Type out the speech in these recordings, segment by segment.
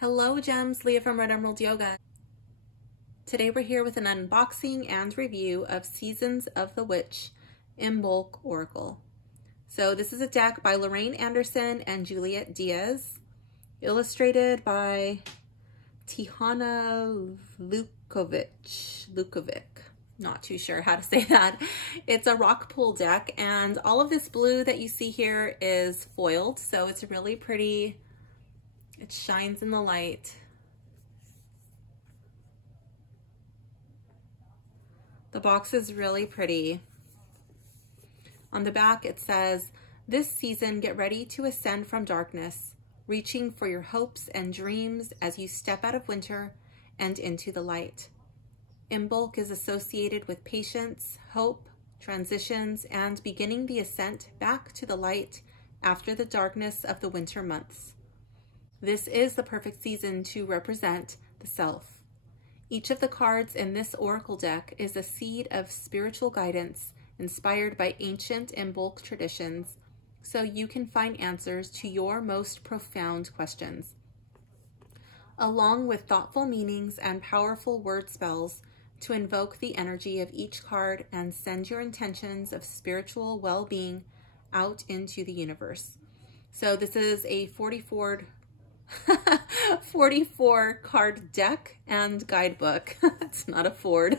Hello gems, Leah from Red Emerald Yoga. Today we're here with an unboxing and review of Seasons of the Witch Imbolc Oracle. So this is a deck by Lorraine Anderson and Juliet Diaz, illustrated by Tihana Lukovic. Not too sure how to say that. It's a rock pool deck, and all of this blue that you see here is foiled, so it's really pretty. It shines in the light. The box is really pretty. On the back it says, "This season, get ready to ascend from darkness, reaching for your hopes and dreams as you step out of winter and into the light." Imbolc is associated with patience, hope, transitions, and beginning the ascent back to the light after the darkness of the winter months. This is the perfect season to represent the self. Each of the cards in this oracle deck is a seed of spiritual guidance inspired by ancient Imbolc traditions, so you can find answers to your most profound questions. Along with thoughtful meanings and powerful word spells to invoke the energy of each card and send your intentions of spiritual well-being out into the universe. So this is a 44 card deck and guidebook. It's not a Ford.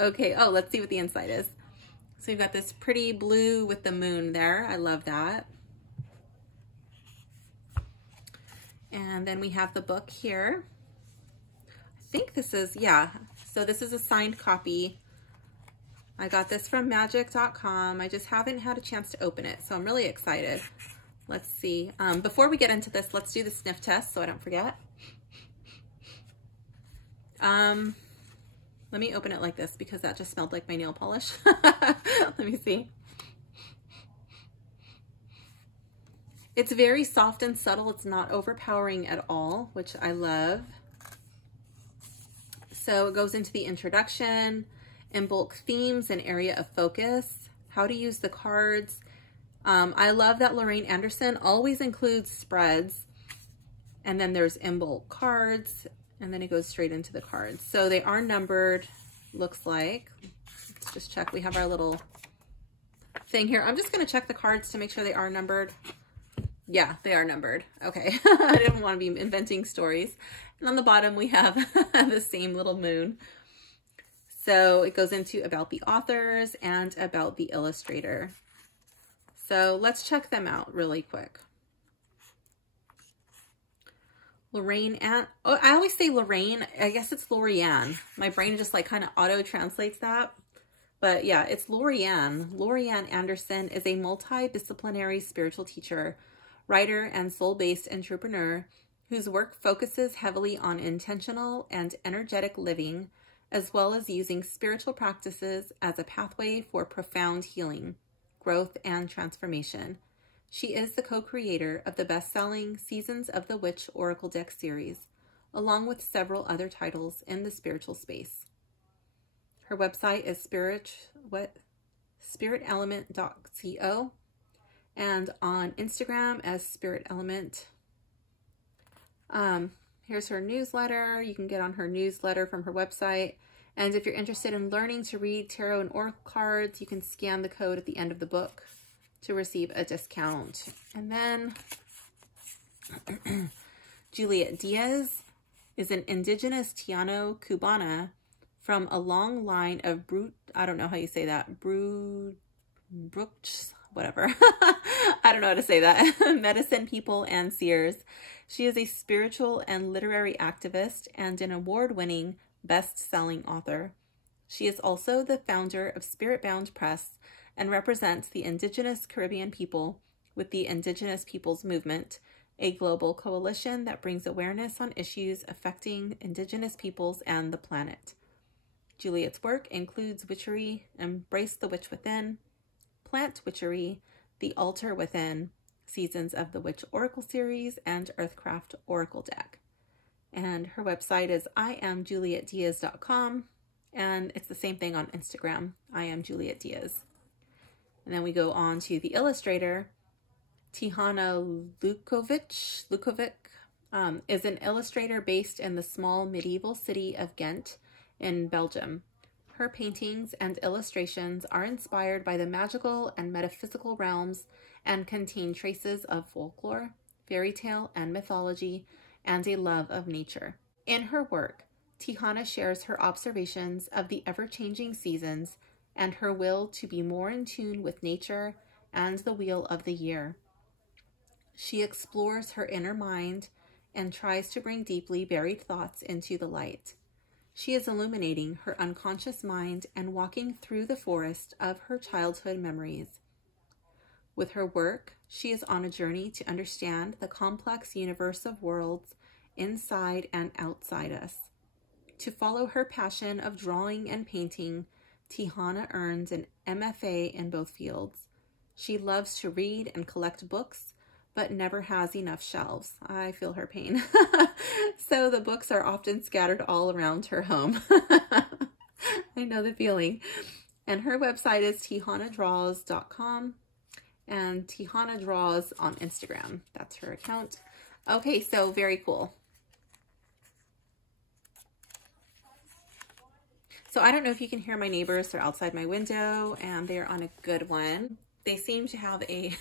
Okay, oh, let's see what the inside is. So you've got this pretty blue with the moon there. I love that. And then we have the book here. I think this is, yeah, so this is a signed copy. I got this from magic.com. I just haven't had a chance to open it, so I'm really excited. Let's see. Before we get into this, let's do the sniff test so I don't forget. Let me open it like this because that just smelled like my nail polish. Let me see. It's very soft and subtle. It's not overpowering at all, which I love. So it goes into the introduction, Imbolc themes and area of focus, how to use the cards. I love that Lorraine Anderson always includes spreads, and then there's Imbolc cards, and then it goes straight into the cards. So they are numbered, looks like. Let's just check. We have our little thing here. I'm just going to check the cards to make sure they are numbered. Yeah, they are numbered. Okay. I didn't want to be inventing stories. And on the bottom, we have the same little moon. So it goes into about the authors and about the illustrator. So let's check them out really quick. Lorraine and, oh, I always say Lorraine. I guess it's Lorianne. My brain just like kind of auto translates that. But yeah, it's Lorianne. Lorianne Anderson is a multidisciplinary spiritual teacher, writer, and soul-based entrepreneur whose work focuses heavily on intentional and energetic living, as well as using spiritual practices as a pathway for profound healing, growth, and transformation. She is the co-creator of the best-selling Seasons of the Witch Oracle Deck series, along with several other titles in the spiritual space. Her website is spiritelement.co, and on Instagram as Spirit Element. Here's her newsletter. You can get on her newsletter from her website. And if you're interested in learning to read tarot and oracle cards, you can scan the code at the end of the book to receive a discount. And then Juliet Diaz is an indigenous Tiano Cubana from a long line of I don't know how you say that, whatever. I don't know how to say that. Medicine people and seers. She is a spiritual and literary activist and an award-winning best-selling author. She is also the founder of Spirit Bound Press and represents the Indigenous Caribbean people with the Indigenous Peoples Movement, a global coalition that brings awareness on issues affecting Indigenous peoples and the planet. Juliet's work includes Witchery, Embrace the Witch Within, Plant Witchery, The Altar Within, Seasons of the Witch Oracle Series, and Earthcraft Oracle Deck. And her website is iamjulietdiaz.com, and it's the same thing on Instagram, iamjulietdiaz. And then we go on to the illustrator, Tihana Lukovic. is an illustrator based in the small medieval city of Ghent in Belgium. Her paintings and illustrations are inspired by the magical and metaphysical realms and contain traces of folklore, fairy tale, and mythology, and a love of nature. In her work, Tihana shares her observations of the ever-changing seasons and her will to be more in tune with nature and the wheel of the year. She explores her inner mind and tries to bring deeply buried thoughts into the light. She is illuminating her unconscious mind and walking through the forest of her childhood memories. With her work, she is on a journey to understand the complex universe of worlds inside and outside us. To follow her passion of drawing and painting, Tihana earned an MFA in both fields. She loves to read and collect books, but never has enough shelves. I feel her pain. So the books are often scattered all around her home. I know the feeling. And her website is tihanadraws.com and Tihana Draws on Instagram. That's her account. Okay, so very cool. So I don't know if you can hear my neighbors. They're outside my window and they're on a good one. They seem to have a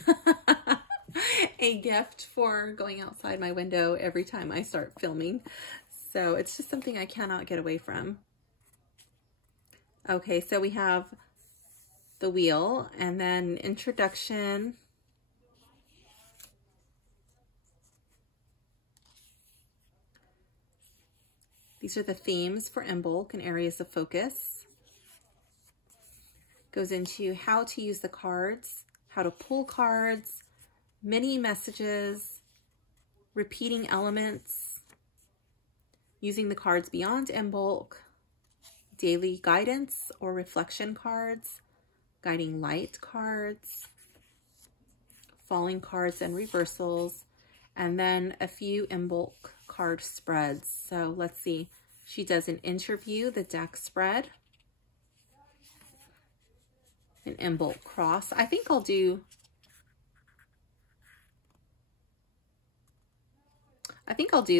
a gift for going outside my window every time I start filming. So it's just something I cannot get away from. Okay, so we have the wheel and then introduction. These are the themes for Imbolc and areas of focus. Goes into how to use the cards, how to pull cards, mini messages, repeating elements, using the cards beyond Imbolc, daily guidance or reflection cards, guiding light cards, falling cards and reversals, and then a few Imbolc card spreads. So let's see. She does an interview, the deck spread, an Imbolc cross. I think I'll do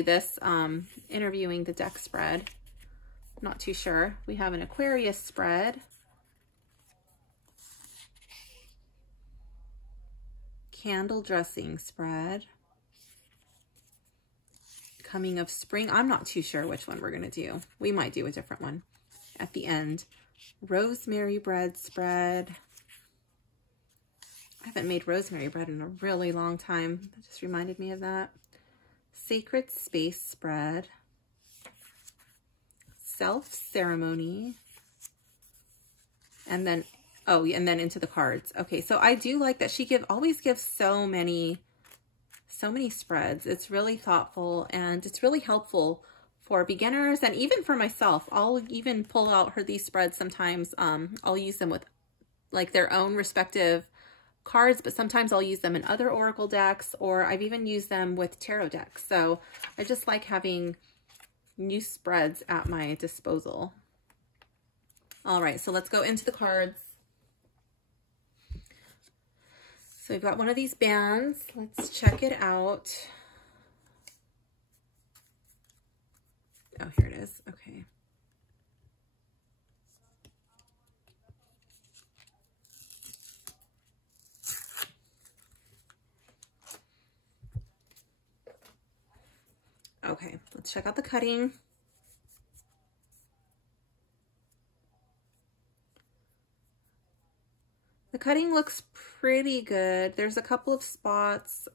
this interviewing the deck spread. I'm not too sure. We have an Aquarius spread, candle dressing spread, coming of spring. I'm not too sure which one we're going to do. We might do a different one at the end. Rosemary bread spread. I haven't made rosemary bread in a really long time. That just reminded me of that. Sacred space spread. Self ceremony. And then, oh, and then into the cards. Okay, so I do like that she always gives so many spreads. It's really thoughtful and it's really helpful for beginners and even for myself. I'll even pull out these spreads sometimes. I'll use them with like their own respective cards, but sometimes I'll use them in other oracle decks, or I've even used them with tarot decks. So I just like having new spreads at my disposal. All right, so let's go into the cards. So we've got one of these bands. Let's check it out. Oh, here it is. Okay. Okay, let's check out the cutting. The cutting looks pretty good. There's a couple of spots.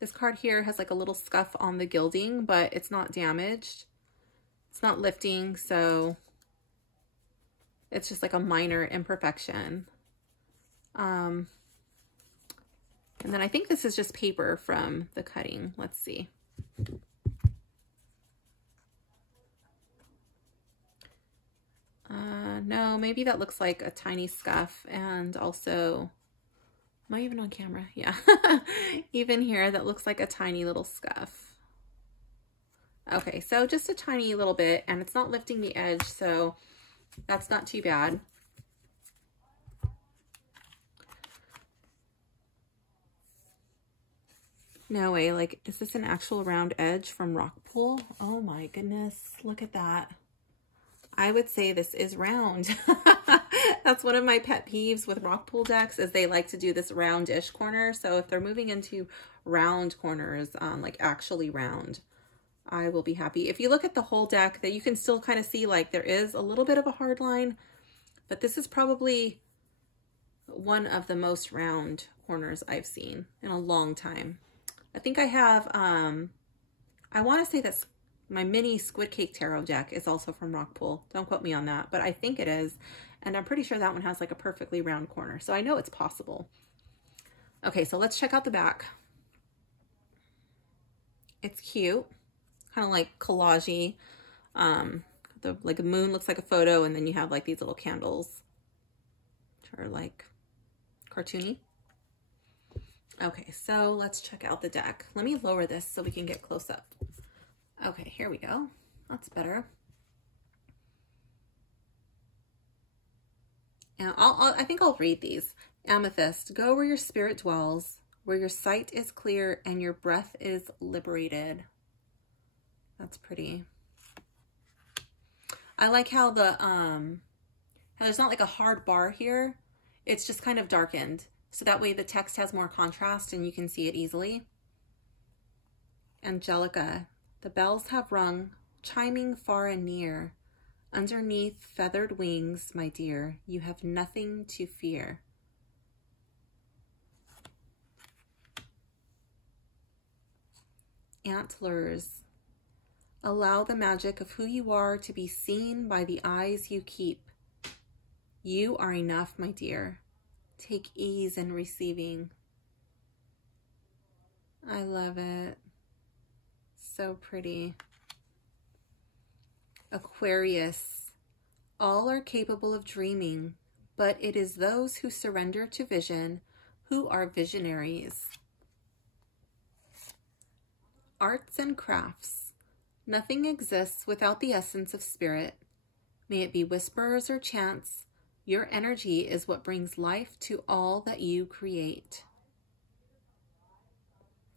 This card here has like a little scuff on the gilding, but it's not damaged. It's not lifting, so it's just like a minor imperfection. And then I think this is just paper from the cutting. Let's see. No, maybe that looks like a tiny scuff. And also, am I even on camera? Yeah. Even here, that looks like a tiny little scuff. Okay, so just a tiny little bit, and it's not lifting the edge, so that's not too bad. No way. Like, is this an actual round edge from Rock Pool? Oh my goodness. Look at that. I would say this is round. That's one of my pet peeves with Rock Pool decks is they like to do this roundish corner. So if they're moving into round corners, like actually round, I will be happy. If you look at the whole deck, that you can still kind of see like there is a little bit of a hard line, but this is probably one of the most round corners I've seen in a long time. I think I have, I want to say that's my mini Squid Cake Tarot deck is also from Rock Pool. Don't quote me on that, but I think it is. And I'm pretty sure that one has like a perfectly round corner. So I know it's possible. Okay, so let's check out the back. It's cute. Kind of like collagey. Like a moon looks like a photo, and then you have like these little candles, which are like cartoony. Okay, so let's check out the deck. Let me lower this so we can get close up. Okay, here we go. That's better. And I think I'll read these. Amethyst, go where your spirit dwells, where your sight is clear and your breath is liberated. That's pretty. I like how the how there's not like a hard bar here. It's just kind of darkened. So that way the text has more contrast and you can see it easily. Angelica, the bells have rung, chiming far and near. Underneath feathered wings, my dear, you have nothing to fear. Antlers, allow the magic of who you are to be seen by the eyes you keep. You are enough, my dear. Take ease in receiving. I love it. So pretty. Aquarius, all are capable of dreaming, but it is those who surrender to vision who are visionaries. Arts and crafts, nothing exists without the essence of spirit. May it be whispers or chants, your energy is what brings life to all that you create.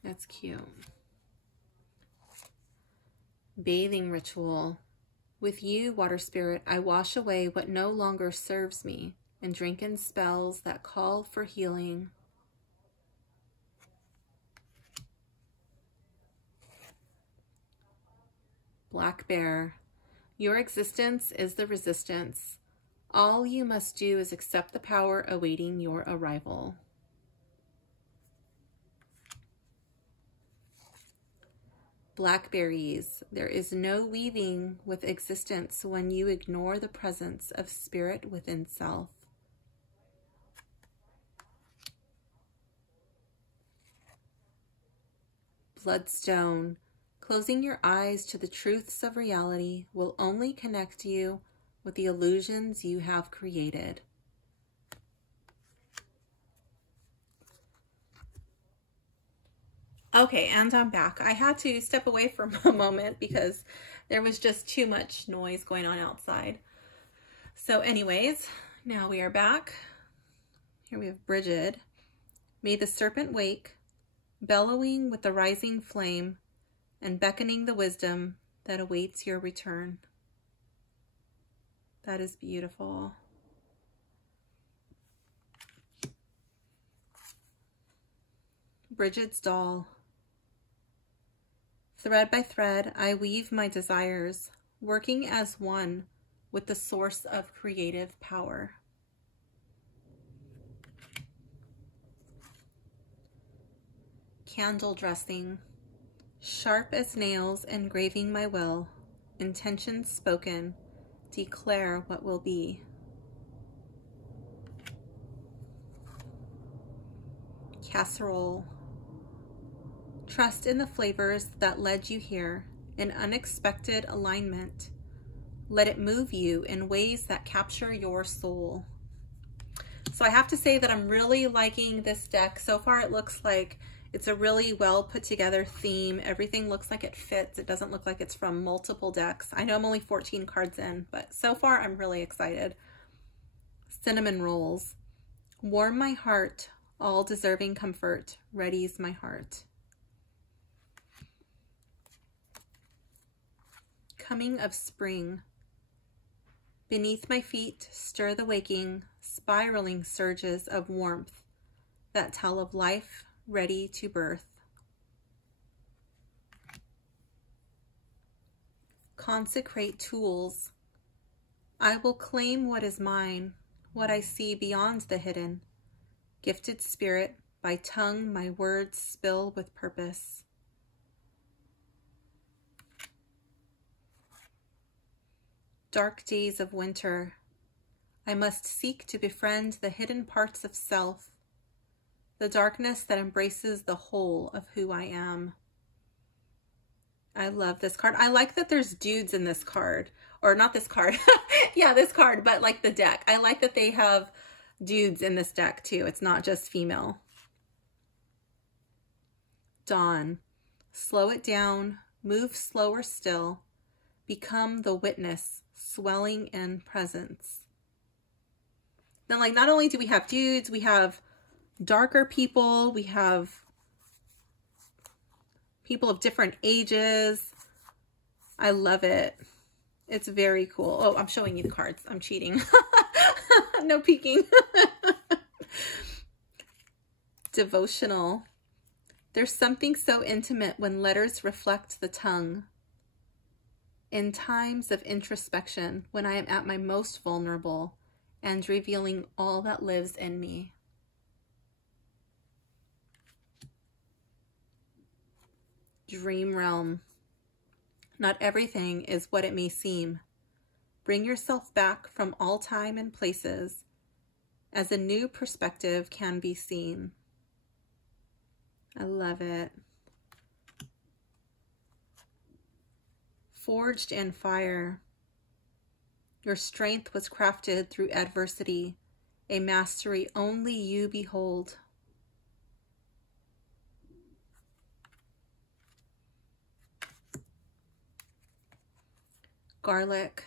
That's cute. Bathing ritual. With you, water spirit, I wash away what no longer serves me and drink in spells that call for healing. Black bear, your existence is the resistance. All you must do is accept the power awaiting your arrival. Blackberries, there is no weaving with existence when you ignore the presence of spirit within self. Bloodstone, closing your eyes to the truths of reality will only connect you with the illusions you have created. Okay, and I'm back. I had to step away for a moment because there was just too much noise going on outside. So anyways, now we are back. Here we have Bridget. May the serpent wake, bellowing with the rising flame and beckoning the wisdom that awaits your return. That is beautiful. Bridget's doll. Thread by thread, I weave my desires, working as one with the source of creative power. Candle dressing, sharp as nails, engraving my will, intentions spoken, declare what will be. Casserole, trust in the flavors that led you here, in unexpected alignment. Let it move you in ways that capture your soul. So I have to say that I'm really liking this deck. So far it looks like it's a really well put together theme. Everything looks like it fits. It doesn't look like it's from multiple decks. I know I'm only 14 cards in, but so far I'm really excited. Cinnamon rolls, warm my heart, all deserving comfort, readies my heart. coming of spring. Beneath my feet stir the waking, spiraling surges of warmth that tell of life ready to birth. Consecrate tools. I will claim what is mine, what I see beyond the hidden. Gifted spirit, by tongue my words spill with purpose. Dark days of winter. I must seek to befriend the hidden parts of self, the darkness that embraces the whole of who I am. I love this card. I like that there's dudes in this card, or not this card. Yeah, this card, but like the deck. I like that they have dudes in this deck too. It's not just female. Dawn. Slow it down, move slower still, become the witness, swelling in presence. Then like not only do we have dudes, we have darker people, we have people of different ages. I love it. It's very cool. Oh, I'm showing you the cards. I'm cheating. No peeking. Devotional. There's something so intimate when letters reflect the tongue. In times of introspection, when I am at my most vulnerable and revealing all that lives in me. Dream realm. Not everything is what it may seem. Bring yourself back from all time and places as a new perspective can be seen. I love it. Forged in fire. Your strength was crafted through adversity, a mastery only you behold. Garlic.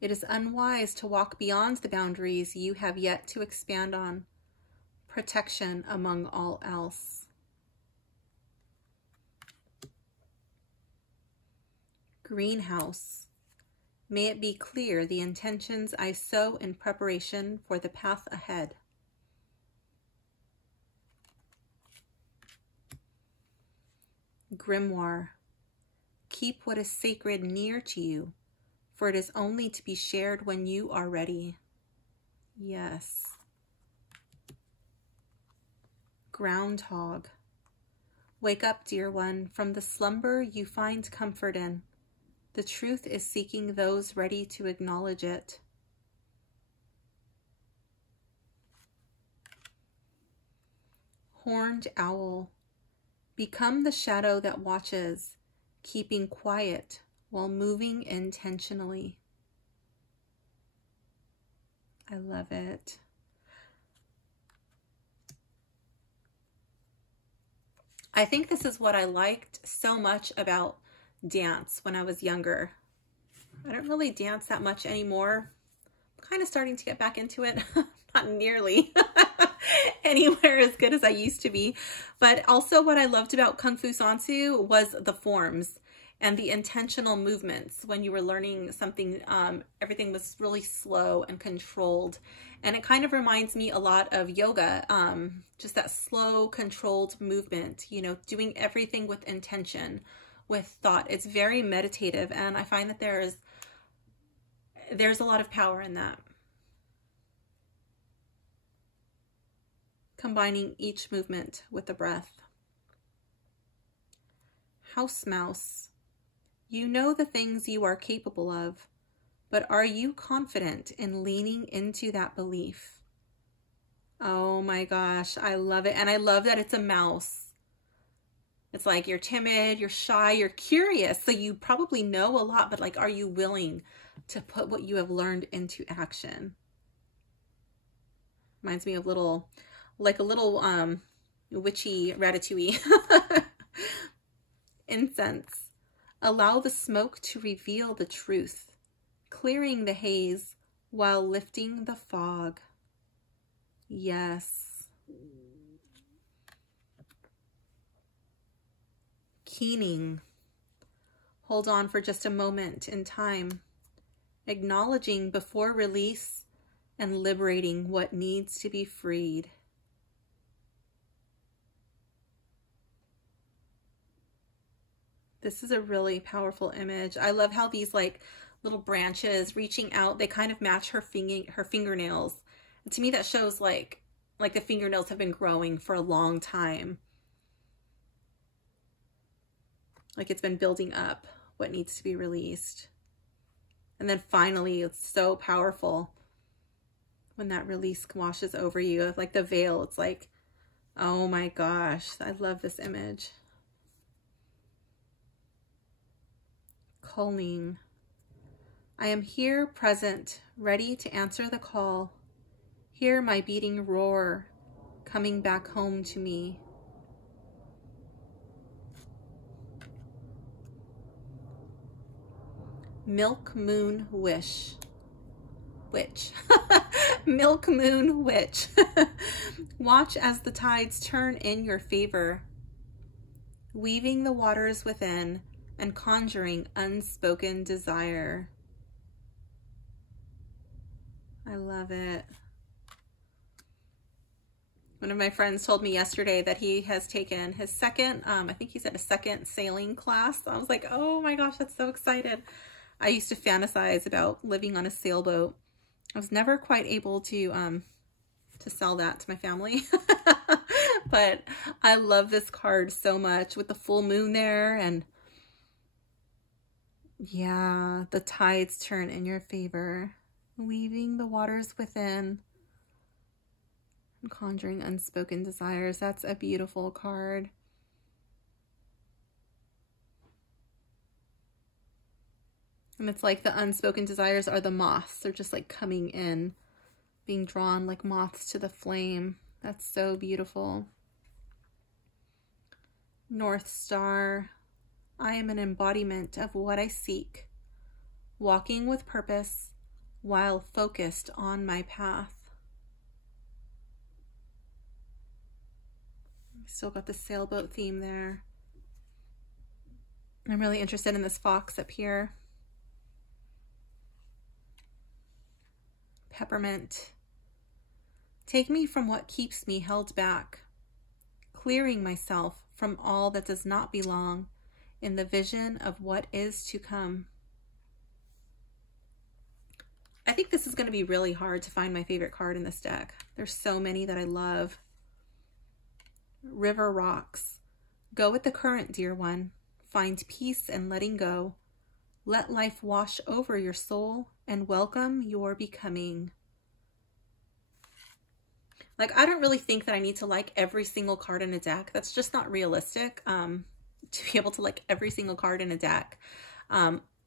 It is unwise to walk beyond the boundaries you have yet to expand on. Protection among all else. Greenhouse. May it be clear the intentions I sow in preparation for the path ahead. Grimoire. Keep what is sacred near to you, for it is only to be shared when you are ready. Yes. Groundhog. Wake up, dear one, from the slumber you find comfort in. The truth is seeking those ready to acknowledge it. Horned owl. Become the shadow that watches, keeping quiet while moving intentionally. I love it. I think this is what I liked so much about dance when I was younger. I don't really dance that much anymore. I'm kind of starting to get back into it. Not nearly anywhere as good as I used to be. But also what I loved about Kung Fu Sansu was the forms and the intentional movements. When you were learning something, everything was really slow and controlled. And it kind of reminds me a lot of yoga, just that slow, controlled movement, you know, doing everything with intention, with thought. It's very meditative, and I find that there's a lot of power in that. Combining each movement with the breath. House mouse. You know the things you are capable of, but are you confident in leaning into that belief? Oh my gosh, I love it. And I love that it's a mouse. It's like you're timid, you're shy, you're curious. So you probably know a lot, but like, are you willing to put what you have learned into action? Reminds me of a little witchy ratatouille. Incense. Allow the smoke to reveal the truth, clearing the haze while lifting the fog. Yes. Keening. Hold on for just a moment in time, acknowledging before release and liberating what needs to be freed. This is a really powerful image. I love how these like little branches reaching out, they kind of match her fingernails. And to me, that shows like the fingernails have been growing for a long time. Like it's been building up what needs to be released. And then finally, it's so powerful when that release washes over you. Like the veil, it's like, oh my gosh, I love this image. Calling. I am here, present, ready to answer the call. Hear my beating roar, coming back home to me. Milk Moon Witch. Milk Moon Witch. Watch as the tides turn in your favor, weaving the waters within and conjuring unspoken desire. I love it. One of my friends told me yesterday that he has taken his second, I think he said a second sailing class. I was like, oh my gosh, that's so excited. I used to fantasize about living on a sailboat. I was never quite able to sell that to my family. But I love this card so much with the full moon there, and yeah, the tides turn in your favor, weaving the waters within and conjuring unspoken desires. That's a beautiful card. And it's like the unspoken desires are the moths. They're just like coming in, being drawn like moths to the flame. That's so beautiful. North Star. I am an embodiment of what I seek, walking with purpose while focused on my path. Still got the sailboat theme there. I'm really interested in this fox up here. Peppermint. Take me from what keeps me held back, clearing myself from all that does not belong in the vision of what is to come. I think this is going to be really hard to find my favorite card in this deck. There's so many that I love. River Rocks. Go with the current, dear one. Find peace in letting go. Let life wash over your soul and welcome your becoming. Like, I don't really think that I need to like every single card in a deck. That's just not realistic, to be able to like every single card in a deck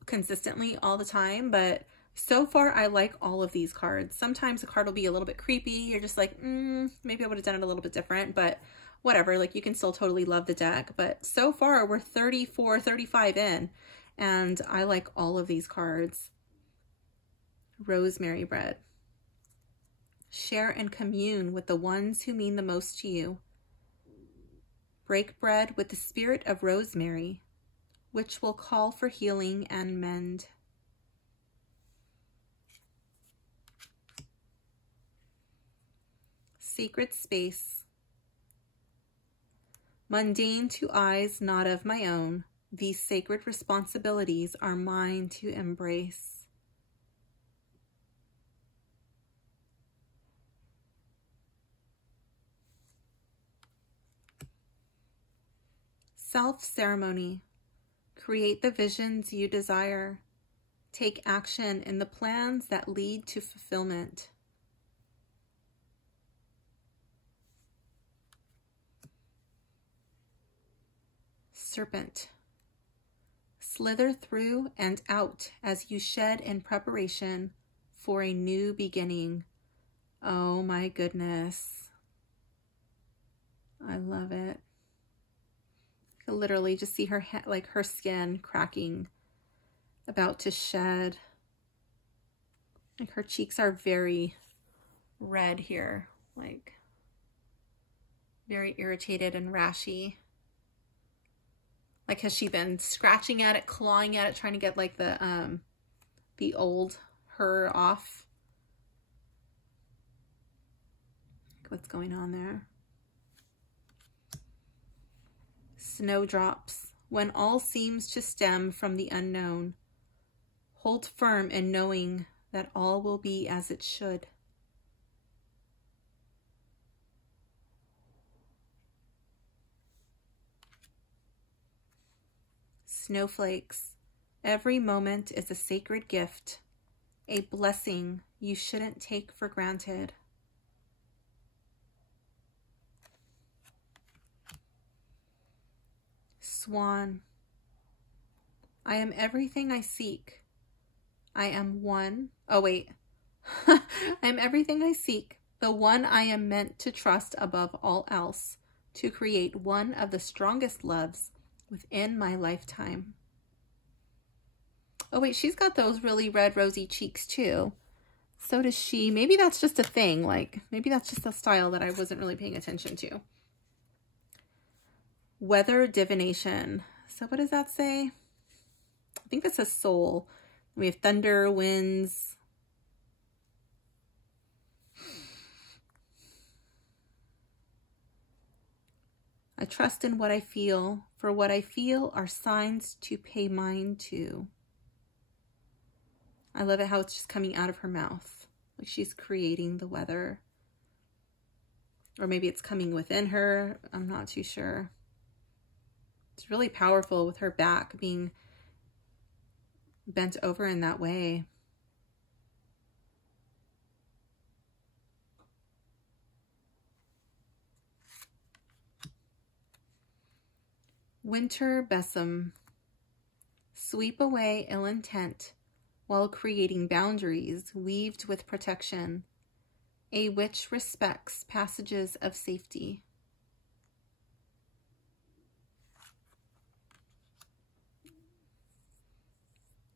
consistently all the time. But so far, I like all of these cards. Sometimes a card will be a little bit creepy. You're just like, maybe I would have done it a little bit different, but whatever. Like, you can still totally love the deck. But so far, we're 34, 35 in, and I like all of these cards. Rosemary Bread. Share and commune with the ones who mean the most to you. Break bread with the spirit of rosemary, which will call for healing and mend. Sacred space. Mundane to eyes not of my own, these sacred responsibilities are mine to embrace. Self-ceremony. Create the visions you desire. Take action in the plans that lead to fulfillment. Serpent. Slither through and out as you shed in preparation for a new beginning. Oh my goodness. I love it. I can literally just see her like her skin cracking, about to shed. Like her cheeks are very red here, like very irritated and rashy. Like, has she been scratching at it, clawing at it, trying to get like the old her off? What's going on there? Snowdrops. When all seems to stem from the unknown, hold firm in knowing that all will be as it should. Snowflakes. Every moment is a sacred gift, a blessing you shouldn't take for granted. Swan. I am everything I seek. I am one. Oh, wait. I am everything I seek, the one I am meant to trust above all else, to create one of the strongest loves within my lifetime. Oh, wait, she's got those really red, rosy cheeks, too. So does she. Maybe that's just a thing. Like, maybe that's just a style that I wasn't really paying attention to. Weather divination. So what does that say? I think that says soul. We have thunder, winds. I trust in what I feel, for what I feel are signs to pay mind to. I love it how it's just coming out of her mouth. Like she's creating the weather. Or maybe it's coming within her. I'm not too sure. It's really powerful with her back being bent over in that way. Winter besom. Sweep away ill intent while creating boundaries weaved with protection, a witch respects passages of safety.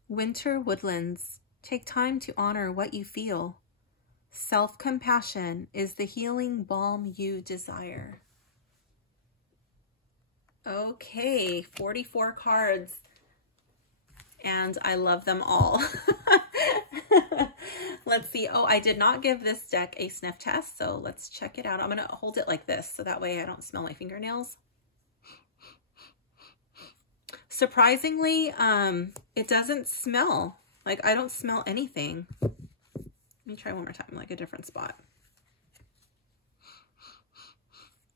Winter woodlands. Take time to honor what you feel. Self-compassion is the healing balm you desire. Okay, 44 cards. And I love them all. Let's see. Oh, I did not give this deck a sniff test, so let's check it out. I'm going to hold it like this so that way I don't smell my fingernails. Surprisingly, it doesn't smell. Like, I don't smell anything. Let me try one more time, like a different spot.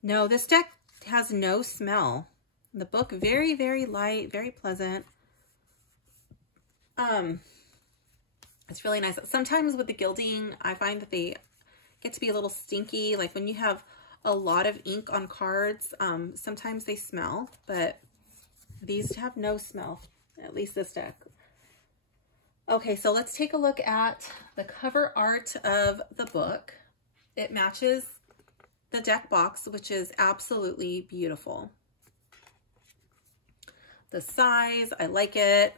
No, this deck has no smell. The book, very, very light, very pleasant. It's really nice. Sometimes with the gilding, I find that they get to be a little stinky. Like when you have a lot of ink on cards, sometimes they smell, but these have no smell, at least this deck. Okay, so let's take a look at the cover art of the book. It matches the deck box, which is absolutely beautiful. The size, I like it.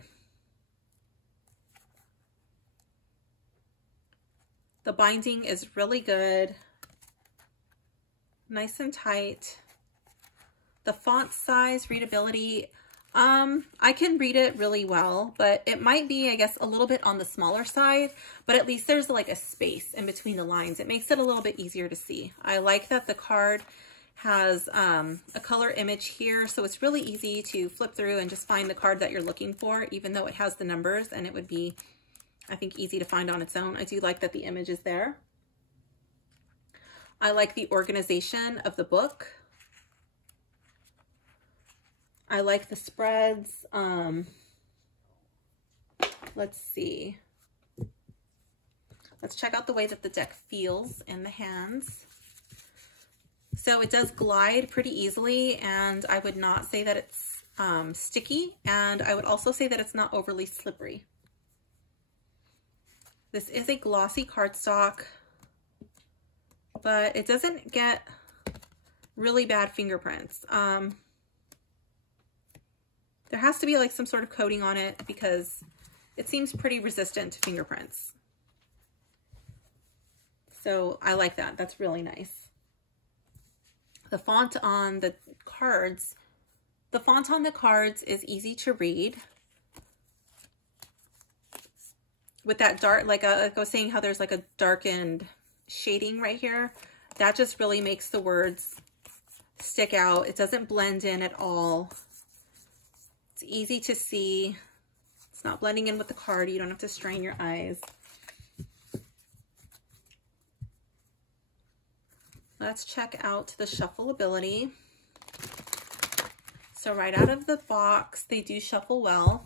The binding is really good. Nice and tight. The font size, readability, I can read it really well, but it might be, I guess, a little bit on the smaller side, but at least there's like a space in between the lines. It makes it a little bit easier to see. I like that the card has a color image here, so it's really easy to flip through and just find the card that you're looking for, even though it has the numbers, and it would be, I think, easy to find on its own. I do like that the image is there. I like the organization of the book. I like the spreads. Let's see. Let's check out the way that the deck feels in the hands. So it does glide pretty easily, and I would not say that it's sticky, and I would also say that it's not overly slippery. This is a glossy cardstock, but it doesn't get really bad fingerprints. There has to be like some sort of coating on it because it seems pretty resistant to fingerprints. So I like that. That's really nice. The font on the cards The font on the cards is easy to read. With that dark, like I was saying, how there's like a darkened shading right here, that just really makes the words stick out. It doesn't blend in at all. It's easy to see. It's not blending in with the card. You don't have to strain your eyes. Let's check out the shuffleability. So right out of the box, they do shuffle well.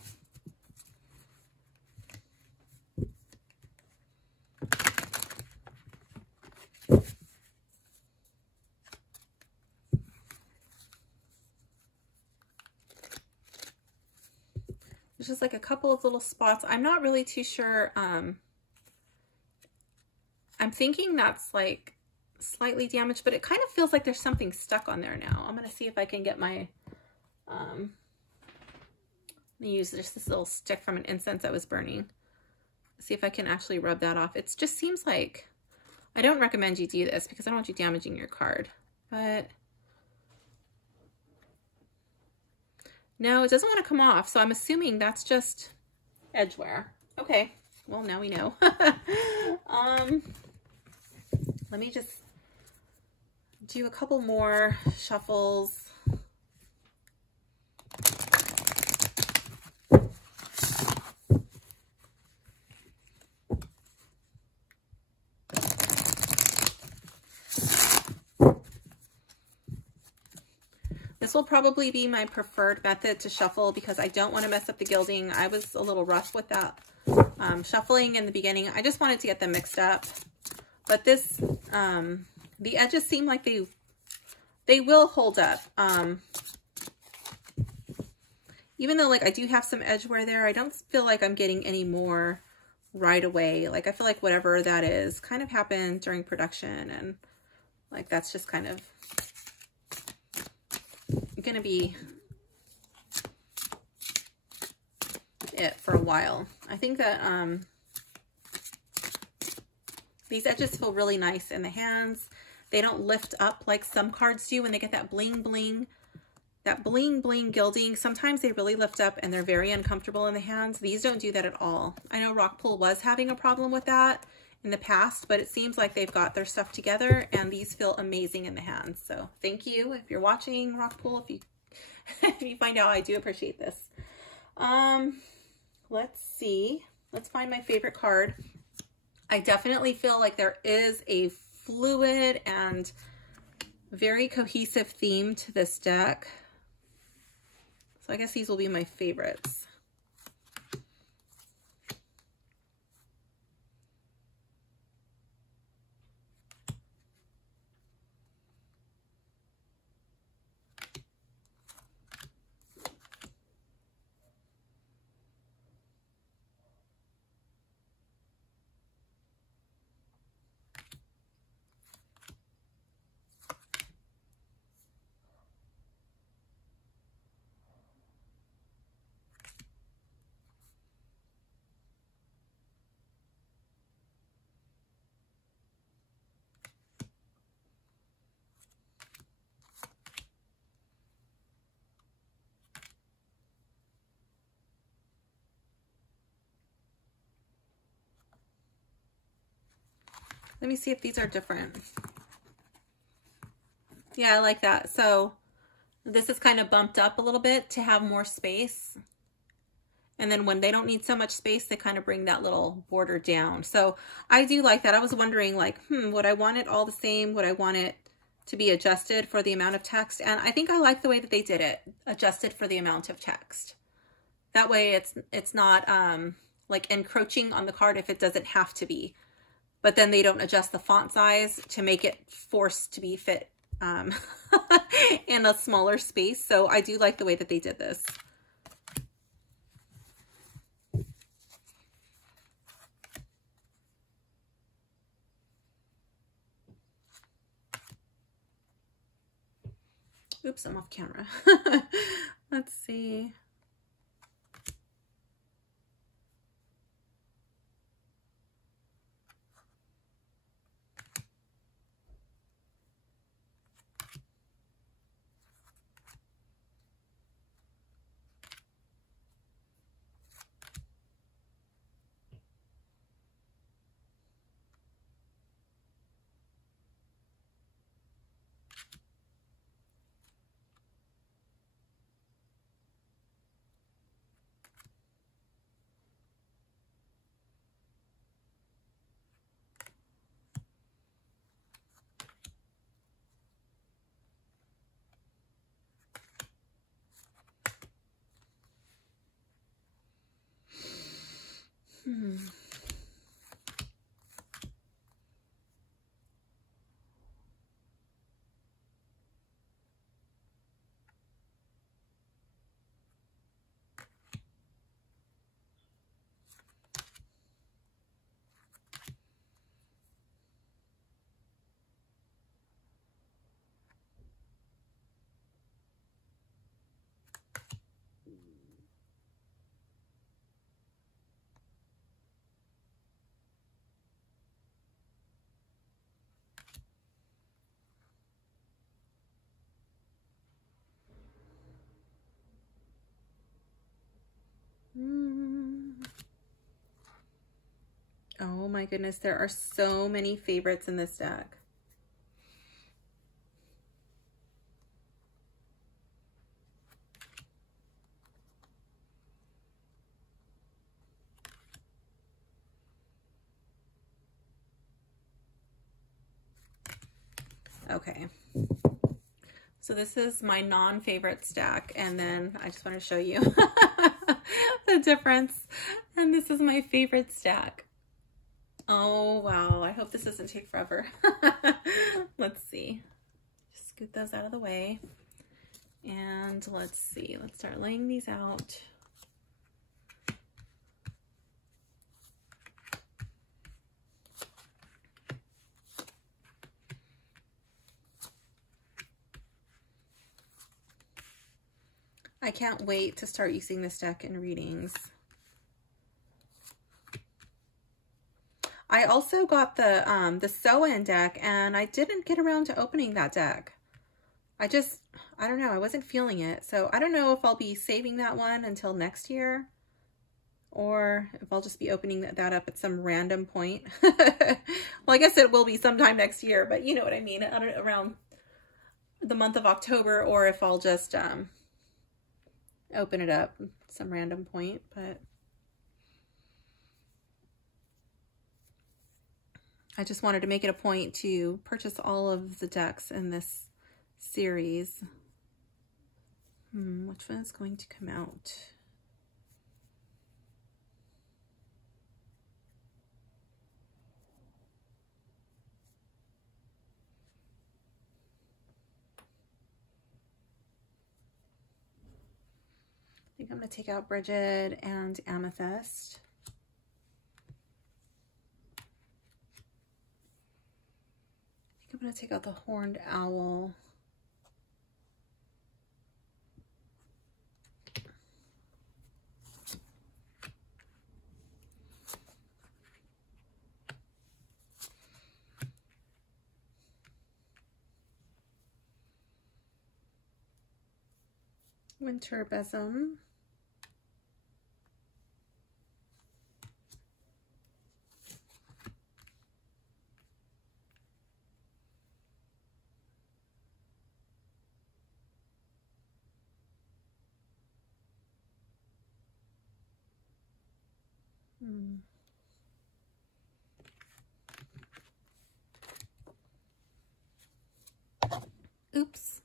There's just like a couple of little spots. I'm not really too sure. I'm thinking that's like slightly damaged, but it kind of feels like there's something stuck on there now. I'm going to see if I can get my, I'm going to use just this little stick from an incense that was burning. See if I can actually rub that off. It just seems like, I don't recommend you do this because I don't want you damaging your card, but no, it doesn't want to come off. So I'm assuming that's just edge wear. Okay. Well, now we know. Let me just do a couple more shuffles. This will probably be my preferred method to shuffle because I don't want to mess up the gilding. I was a little rough with that shuffling in the beginning. I just wanted to get them mixed up. But this, the edges seem like they will hold up. Even though like I do have some edge wear there, I don't feel like I'm getting any more right away. Like I feel like whatever that is kind of happened during production, and like that's just kind of gonna be it for a while. I think that these edges feel really nice in the hands. They don't lift up like some cards do when they get that bling bling, gilding. Sometimes they really lift up and they're very uncomfortable in the hands. These don't do that at all. I know Rockpool was having a problem with that in the past, but it seems like they've got their stuff together and these feel amazing in the hands. So thank you if you're watching, Rockpool. If you if you find out, I do appreciate this. Let's see. Let's find my favorite card. I definitely feel like there is a fluid and very cohesive theme to this deck. So I guess these will be my favorites. Let me see if these are different. Yeah, I like that. So this is kind of bumped up a little bit to have more space. And then when they don't need so much space, they kind of bring that little border down. So I do like that. I was wondering like, would I want it all the same? Would I want it to be adjusted for the amount of text? And I think I like the way that they did it, adjusted for the amount of text. That way it's not like encroaching on the card if it doesn't have to be. But then they don't adjust the font size to make it forced to be fit in a smaller space. So I do like the way that they did this. Oops, I'm off camera. Let's see. my goodness, there are so many favorites in this deck. Okay, so this is my non-favorite stack, and then I just want to show you the difference. And this is my favorite stack. Oh wow, I hope this doesn't take forever. Let's see, just scoot those out of the way, and let's see, let's start laying these out. I can't wait to start using this deck in readings. I also got the sew-in deck, and I didn't get around to opening that deck. I don't know, I wasn't feeling it. So I don't know if I'll be saving that one until next year, or if I'll just be opening that up at some random point. Well, I guess it will be sometime next year, but you know what I mean, around the month of October, or if I'll just open it up at some random point. But I just wanted to make it a point to purchase all of the decks in this series. Which one is going to come out? I think I'm going to take out Bridget and Amethyst. I think I'm going to take out the Horned Owl. Winter Besom. Oops.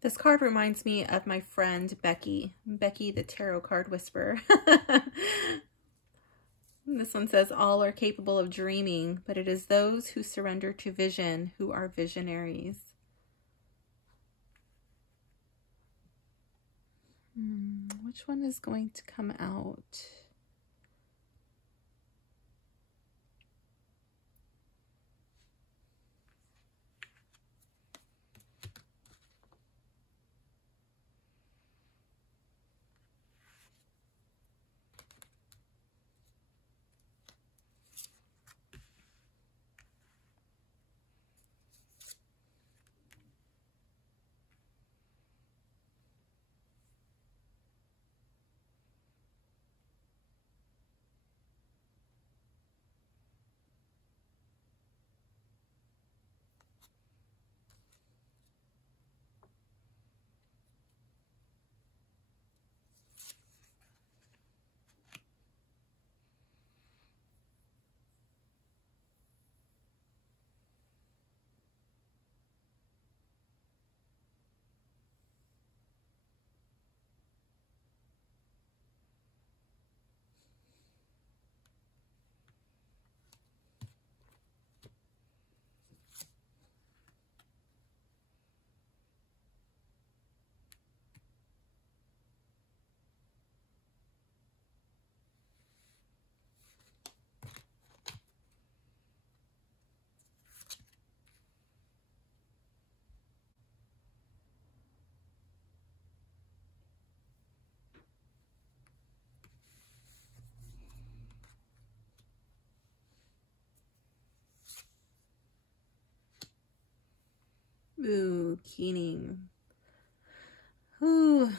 This card reminds me of my friend Becky. Becky, the Tarot Card Whisperer. This one says, all are capable of dreaming, but it is those who surrender to vision who are visionaries. Which one is going to come out? Ooh, keening. Ooh.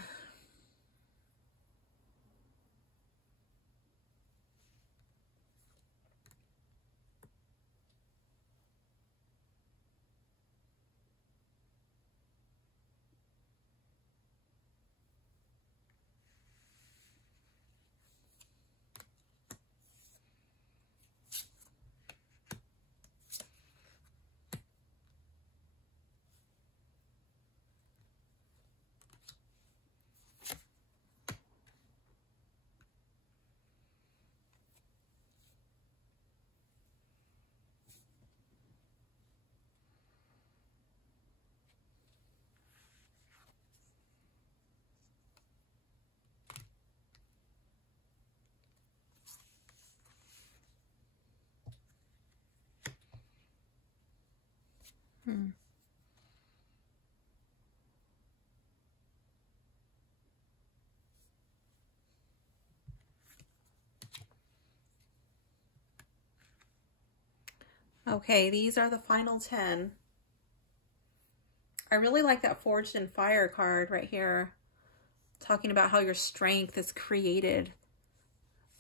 Okay, these are the final 10. I really like that Forged in Fire card right here, talking about how your strength is created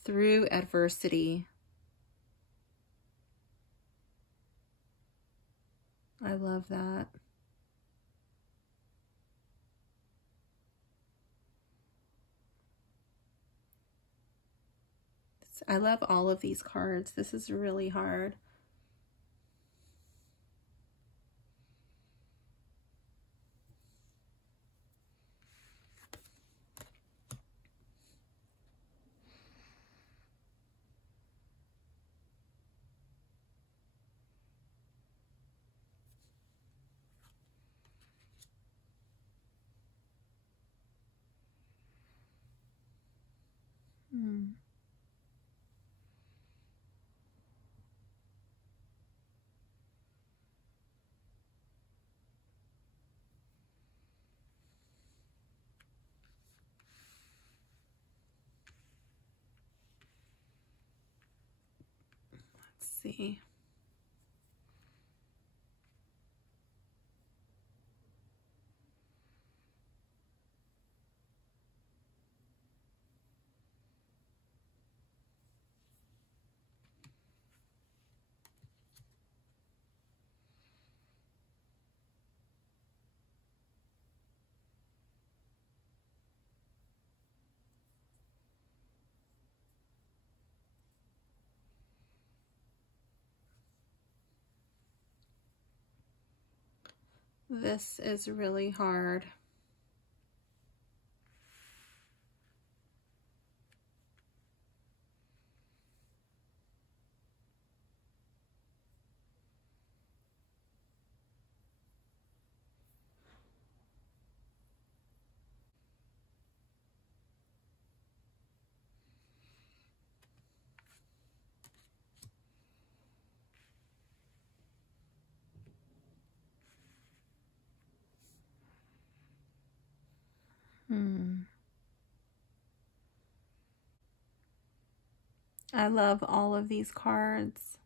through adversity. I love that. I love all of these cards. This is really hard. Let's see. This is really hard. I love all of these cards.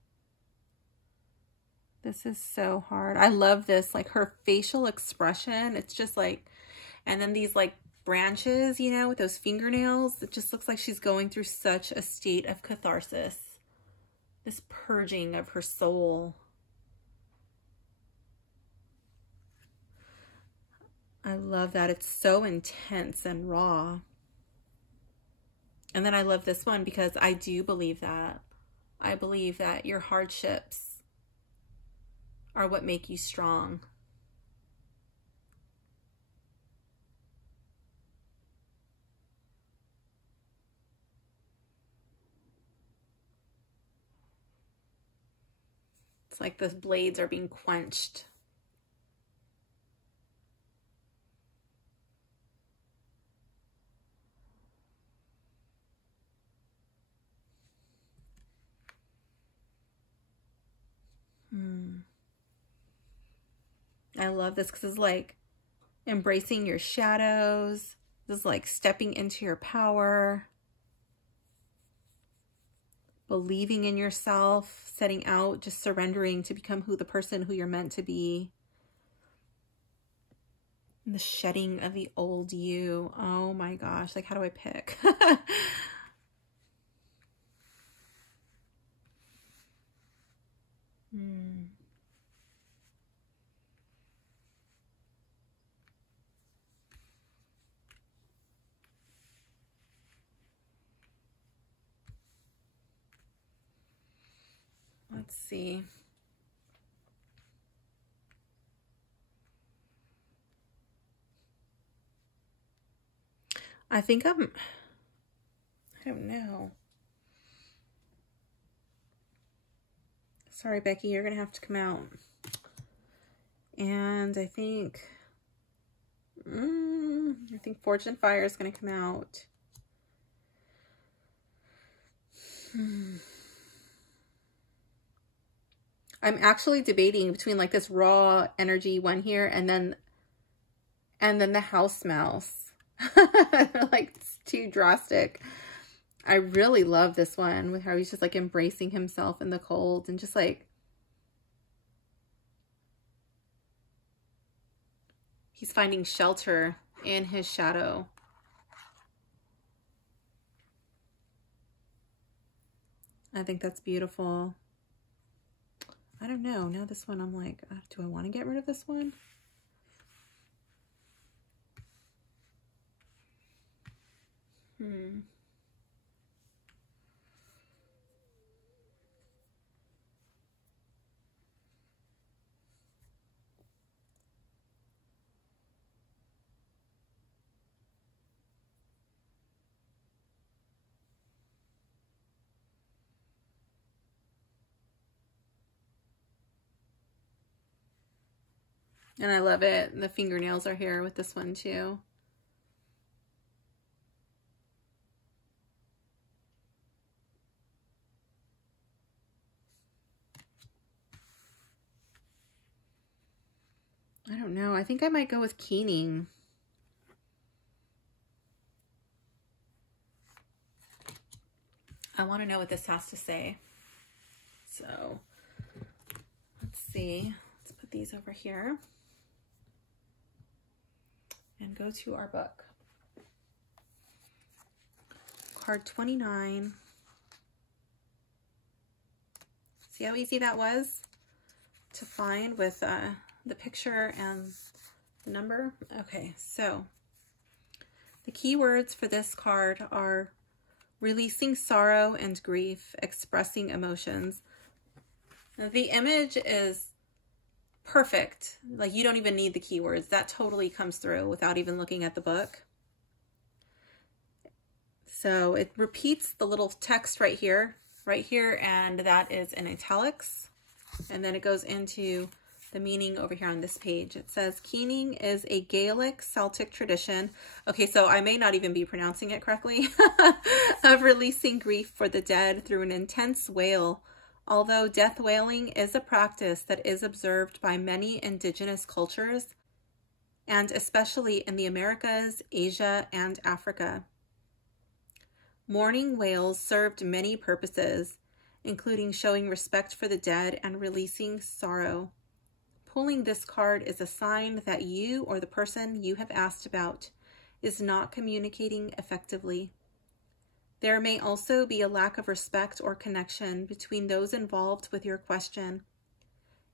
This is so hard. I love this, like her facial expression. It's just like, and then these like branches, you know, with those fingernails. It just looks like she's going through such a state of catharsis. This purging of her soul. I love that. It's so intense and raw. And then I love this one because I do believe that. I believe that your hardships are what make you strong. It's like the blades are being quenched. I love this because it's like embracing your shadows. This is like stepping into your power, believing in yourself, setting out, just surrendering to become the person who you're meant to be. And the shedding of the old you. Oh my gosh. Like, how do I pick? Let's see. I think I don't know. Sorry, Becky, you're going to have to come out. And I think Fortune Fire is going to come out. I'm actually debating between like this raw energy one here and then the house mouse. Like, it's too drastic. I really love this one with how he's just like embracing himself in the cold and just like he's finding shelter in his shadow. I think that's beautiful. I don't know. Now this one, I'm like, do I want to get rid of this one? And I love it. The fingernails are here with this one too. I don't know. I think I might go with Keening. I want to know what this has to say. So let's see. Let's put these over here and go to our book. Card 29. See how easy that was to find with the picture and the number? Okay, so the key words for this card are releasing sorrow and grief, expressing emotions. Now, the image is perfect. Like, you don't even need the keywords. That totally comes through without even looking at the book. So it repeats the little text right here, and that is in italics. And then it goes into the meaning over here on this page. It says, Keening is a Gaelic Celtic tradition. Okay, so I may not even be pronouncing it correctly. Of releasing grief for the dead through an intense wail. Although death wailing is a practice that is observed by many indigenous cultures, and especially in the Americas, Asia, and Africa. Mourning wails served many purposes, including showing respect for the dead and releasing sorrow. Pulling this card is a sign that you or the person you have asked about is not communicating effectively. There may also be a lack of respect or connection between those involved with your question.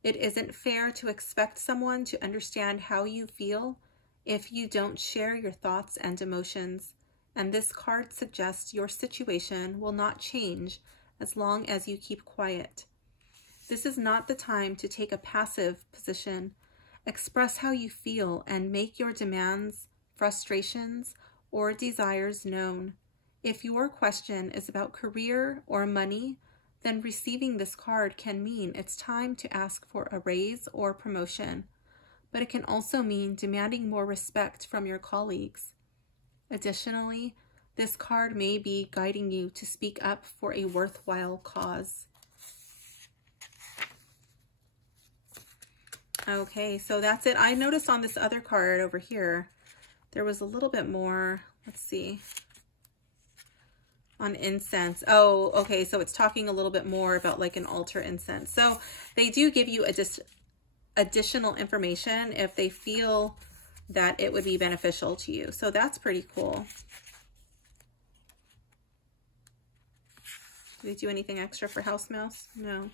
It isn't fair to expect someone to understand how you feel if you don't share your thoughts and emotions, and this card suggests your situation will not change as long as you keep quiet. This is not the time to take a passive position. Express how you feel and make your demands, frustrations, or desires known. If your question is about career or money, then receiving this card can mean it's time to ask for a raise or promotion, but it can also mean demanding more respect from your colleagues. Additionally, this card may be guiding you to speak up for a worthwhile cause. Okay, so that's it. I noticed on this other card over here, there was a little bit more, let's see, on incense. Oh, okay, so it's talking a little bit more about like an altar incense. So they do give you additional information if they feel that it would be beneficial to you. So that's pretty cool. Do they do anything extra for house mouse? No.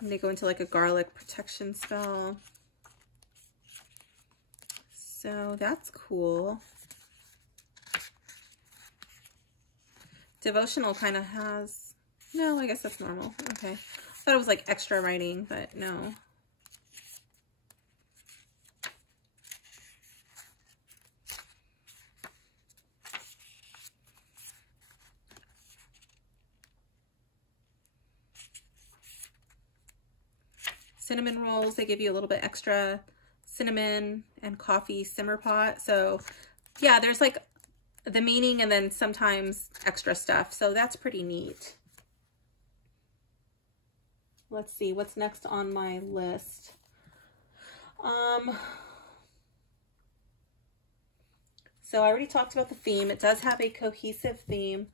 And they go into like a garlic protection spell. So that's cool. Devotional kind of has, no, I guess that's normal. Okay. I thought it was like extra writing, but no. Cinnamon rolls, they give you a little bit extra cinnamon and coffee simmer pot. So yeah, there's like the meaning and then sometimes extra stuff. So that's pretty neat. Let's see what's next on my list. So I already talked about the theme. It does have a cohesive theme.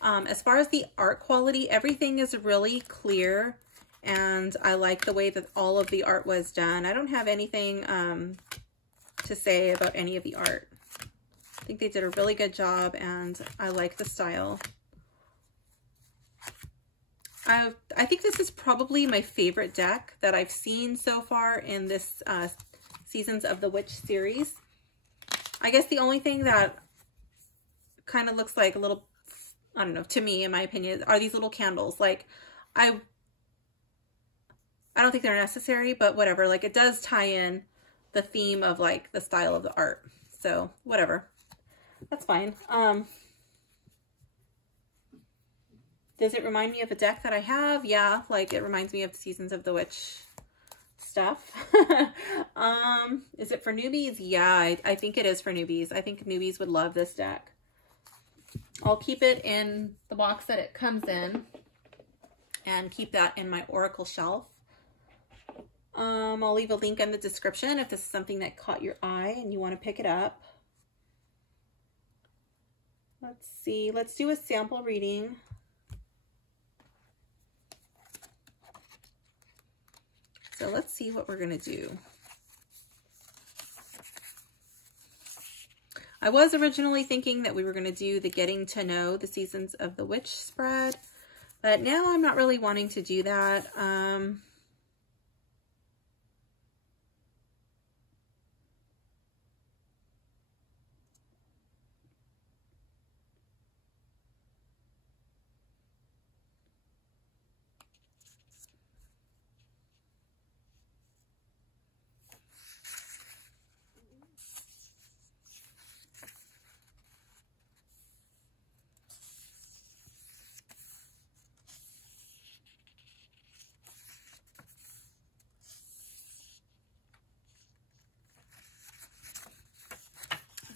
As far as the art quality, everything is really clear. And I like the way that all of the art was done. I don't have anything to say about any of the art. I think they did a really good job and I like the style. I think this is probably my favorite deck that I've seen so far in this Seasons of the Witch series. I guess the only thing that kind of looks like a little, I don't know, to me, in my opinion, are these little candles. Like, I don't think they're necessary, but whatever. Like, it does tie in the theme of like the style of the art. So whatever, that's fine. Does it remind me of a deck that I have? Yeah, like it reminds me of Seasons of the Witch stuff. Is it for newbies? Yeah, I think it is for newbies. I think newbies would love this deck. I'll keep it in the box that it comes in and keep that in my Oracle shelf. I'll leave a link in the description if this is something that caught your eye and you want to pick it up. Let's see, let's do a sample reading. So let's see what we're going to do. I was originally thinking that we were going to do the Getting to Know the Seasons of the Witch spread, but now I'm not really wanting to do that.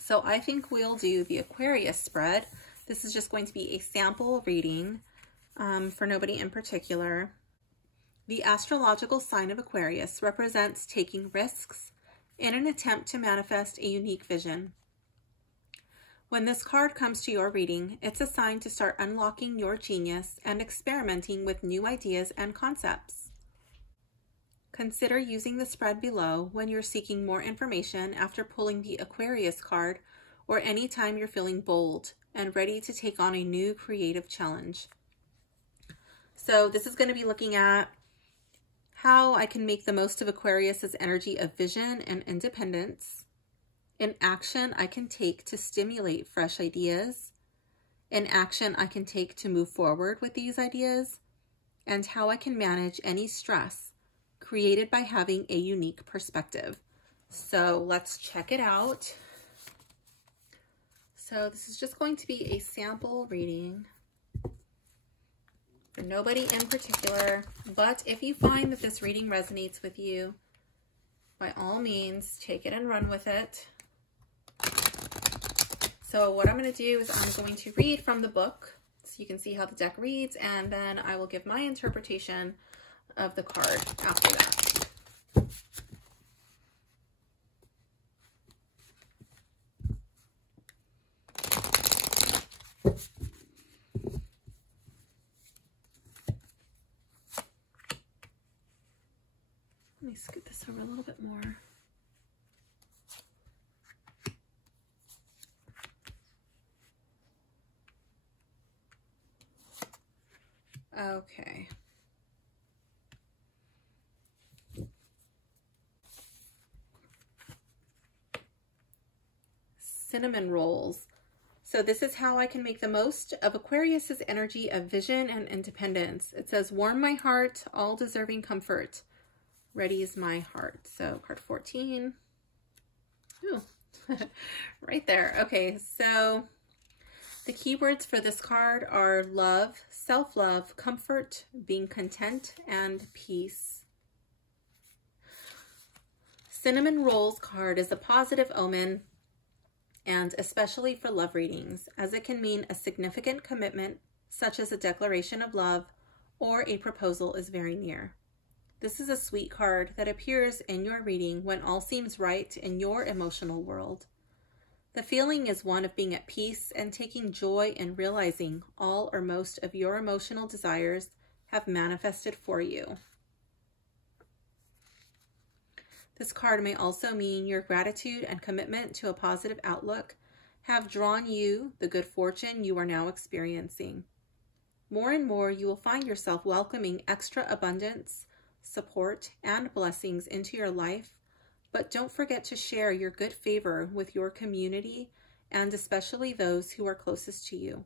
So I think we'll do the Aquarius spread. This is just going to be a sample reading for nobody in particular. The astrological sign of Aquarius represents taking risks in an attempt to manifest a unique vision. When this card comes to your reading, it's a sign to start unlocking your genius and experimenting with new ideas and concepts. Consider using the spread below when you're seeking more information after pulling the Aquarius card, or anytime you're feeling bold and ready to take on a new creative challenge. So this is going to be looking at how I can make the most of Aquarius's energy of vision and independence, an action I can take to stimulate fresh ideas, an action I can take to move forward with these ideas, and how I can manage any stress created by having a unique perspective. So let's check it out. So this is just going to be a sample reading for nobody in particular, but if you find that this reading resonates with you, by all means, take it and run with it. So what I'm going to do is I'm going to read from the book so you can see how the deck reads, and then I will give my interpretation of the card after that. scoot this over a little bit more. Okay. Cinnamon rolls. So this is how I can make the most of Aquarius's energy of vision and independence. It says, warm my heart, all deserving comfort. Ready is my heart. So card 14. Ooh, right there. Okay, so the keywords for this card are love, self-love, comfort, being content, and peace. Cinnamon Rolls card is a positive omen, and especially for love readings, as it can mean a significant commitment, such as a declaration of love, or a proposal is very near. This is a sweet card that appears in your reading when all seems right in your emotional world. The feeling is one of being at peace and taking joy in realizing all or most of your emotional desires have manifested for you. This card may also mean your gratitude and commitment to a positive outlook have drawn you the good fortune you are now experiencing. More and more, you will find yourself welcoming extra abundance, support, and blessings into your life, but don't forget to share your good favor with your community and especially those who are closest to you.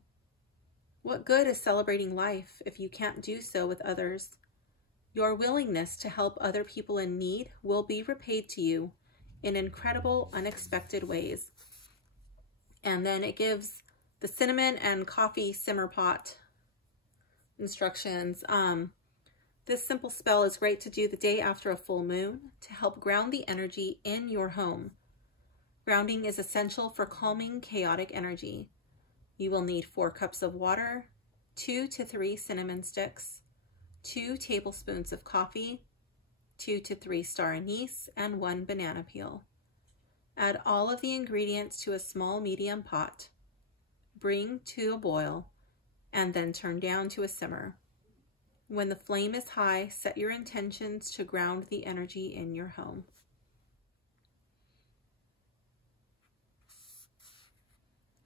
What good is celebrating life if you can't do so with others? Your willingness to help other people in need will be repaid to you in incredible, unexpected ways. And then it gives the cinnamon and coffee simmer pot instructions. This simple spell is great to do the day after a full moon to help ground the energy in your home. Grounding is essential for calming chaotic energy. You will need 4 cups of water, 2 to 3 cinnamon sticks, 2 tablespoons of coffee, 2 to 3 star anise, and 1 banana peel. Add all of the ingredients to a small medium pot. Bring to a boil, and then turn down to a simmer. When the flame is high, set your intentions to ground the energy in your home.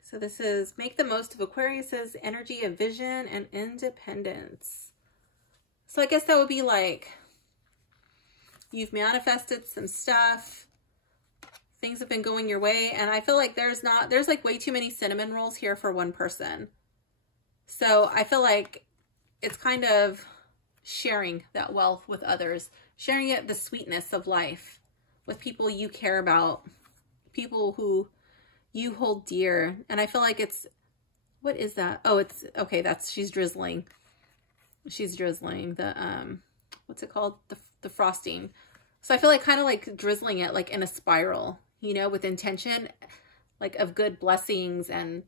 So this is make the most of Aquarius's energy of vision and independence. So I guess that would be like, you've manifested some stuff, things have been going your way, and I feel like there's like way too many cinnamon rolls here for one person. So I feel like it's kind of sharing that wealth with others, sharing the sweetness of life with people you care about, people who you hold dear. And I feel like it's, what is that? Oh, it's, okay, she's drizzling. She's drizzling the, what's it called? The frosting. So I feel like kind of like drizzling it like in a spiral, you know, with intention, like of good blessings and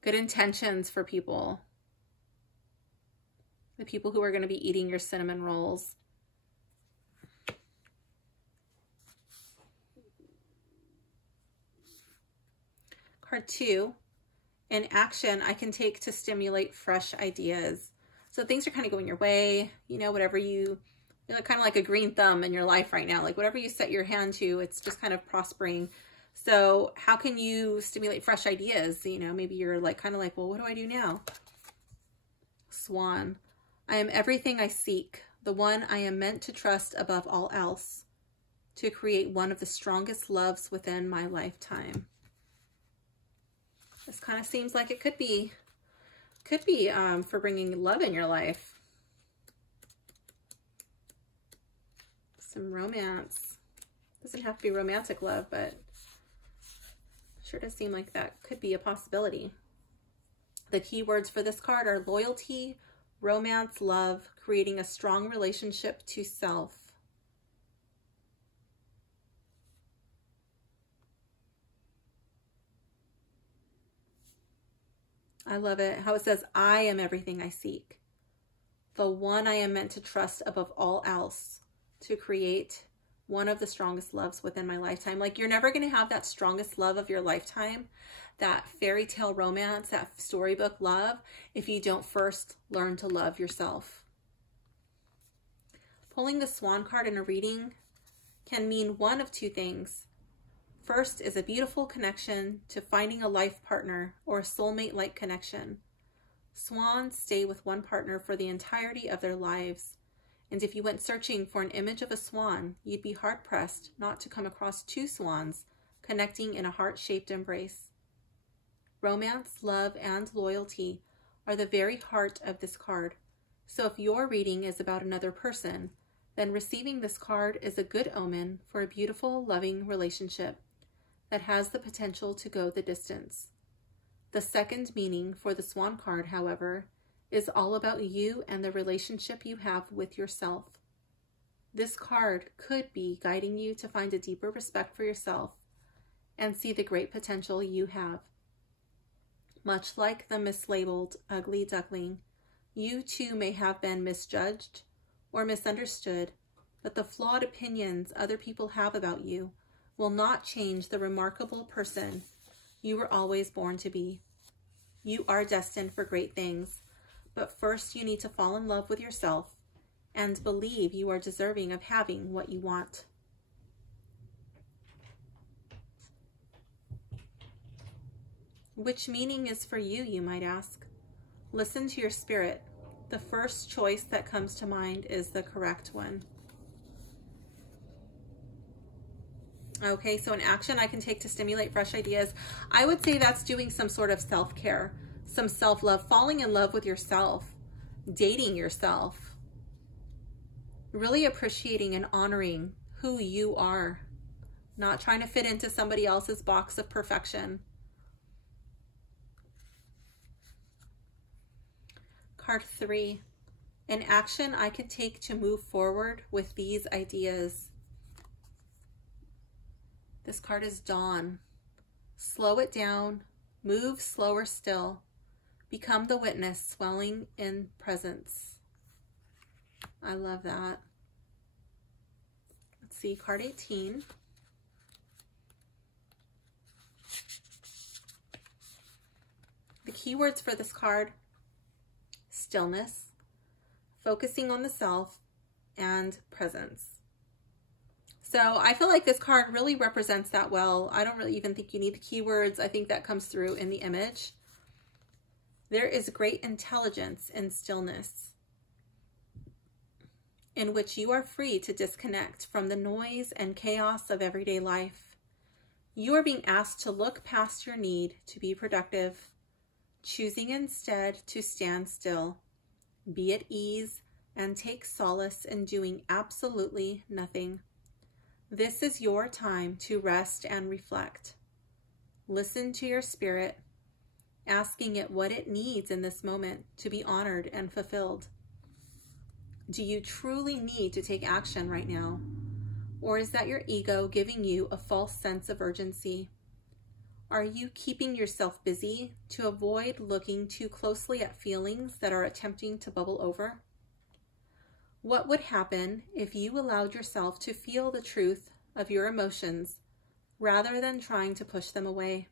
good intentions for people. The people who are going to be eating your cinnamon rolls. Card 2. In action I can take to stimulate fresh ideas. So things are kind of going your way, you know, whatever you're kind of like a green thumb in your life right now. Like whatever you set your hand to, it's just kind of prospering. So how can you stimulate fresh ideas? You know, maybe you're like kind of like, well, what do I do now? Swan. I am everything I seek, the one I am meant to trust above all else, to create one of the strongest loves within my lifetime. This kind of seems like it could be for bringing love in your life. Some romance. Doesn't have to be romantic love, but sure does seem like that could be a possibility. The keywords for this card are loyalty, romance, love, creating a strong relationship to self. I love it how it says, I am everything I seek, the one I am meant to trust above all else, to create one of the strongest loves within my lifetime. Like you're never going to have that strongest love of your lifetime, that fairy tale romance, that storybook love, if you don't first learn to love yourself. Pulling the Swan card in a reading can mean one of two things. First is a beautiful connection to finding a life partner or a soulmate-like connection. Swans stay with one partner for the entirety of their lives, and if you went searching for an image of a swan, you'd be hard-pressed not to come across two swans connecting in a heart-shaped embrace. Romance, love, and loyalty are the very heart of this card, so if your reading is about another person, then receiving this card is a good omen for a beautiful, loving relationship that has the potential to go the distance. The second meaning for the Swan card, however, is all about you and the relationship you have with yourself. This card could be guiding you to find a deeper respect for yourself and see the great potential you have. Much like the mislabeled ugly duckling, you too may have been misjudged or misunderstood, but the flawed opinions other people have about you will not change the remarkable person you were always born to be. You are destined for great things, but first you need to fall in love with yourself and believe you are deserving of having what you want. Which meaning is for you, you might ask? Listen to your spirit. The first choice that comes to mind is the correct one. Okay, so an action I can take to stimulate fresh ideas. I would say that's doing some sort of self-care, some self-love, falling in love with yourself, dating yourself, really appreciating and honoring who you are, not trying to fit into somebody else's box of perfection. Card 3, an action I could take to move forward with these ideas. This card is Dawn. Slow it down, move slower still, become the witness swelling in presence. I love that. Let's see, card 18. The keywords for this card: stillness, focusing on the self, and presence. So I feel like this card really represents that well. I don't really even think you need the keywords. I think that comes through in the image. There is great intelligence in stillness, in which you are free to disconnect from the noise and chaos of everyday life. You are being asked to look past your need to be productive, choosing instead to stand still, be at ease, and take solace in doing absolutely nothing. This is your time to rest and reflect. Listen to your spirit, asking it what it needs in this moment to be honored and fulfilled. Do you truly need to take action right now? Or is that your ego giving you a false sense of urgency? Are you keeping yourself busy to avoid looking too closely at feelings that are attempting to bubble over? What would happen if you allowed yourself to feel the truth of your emotions rather than trying to push them away?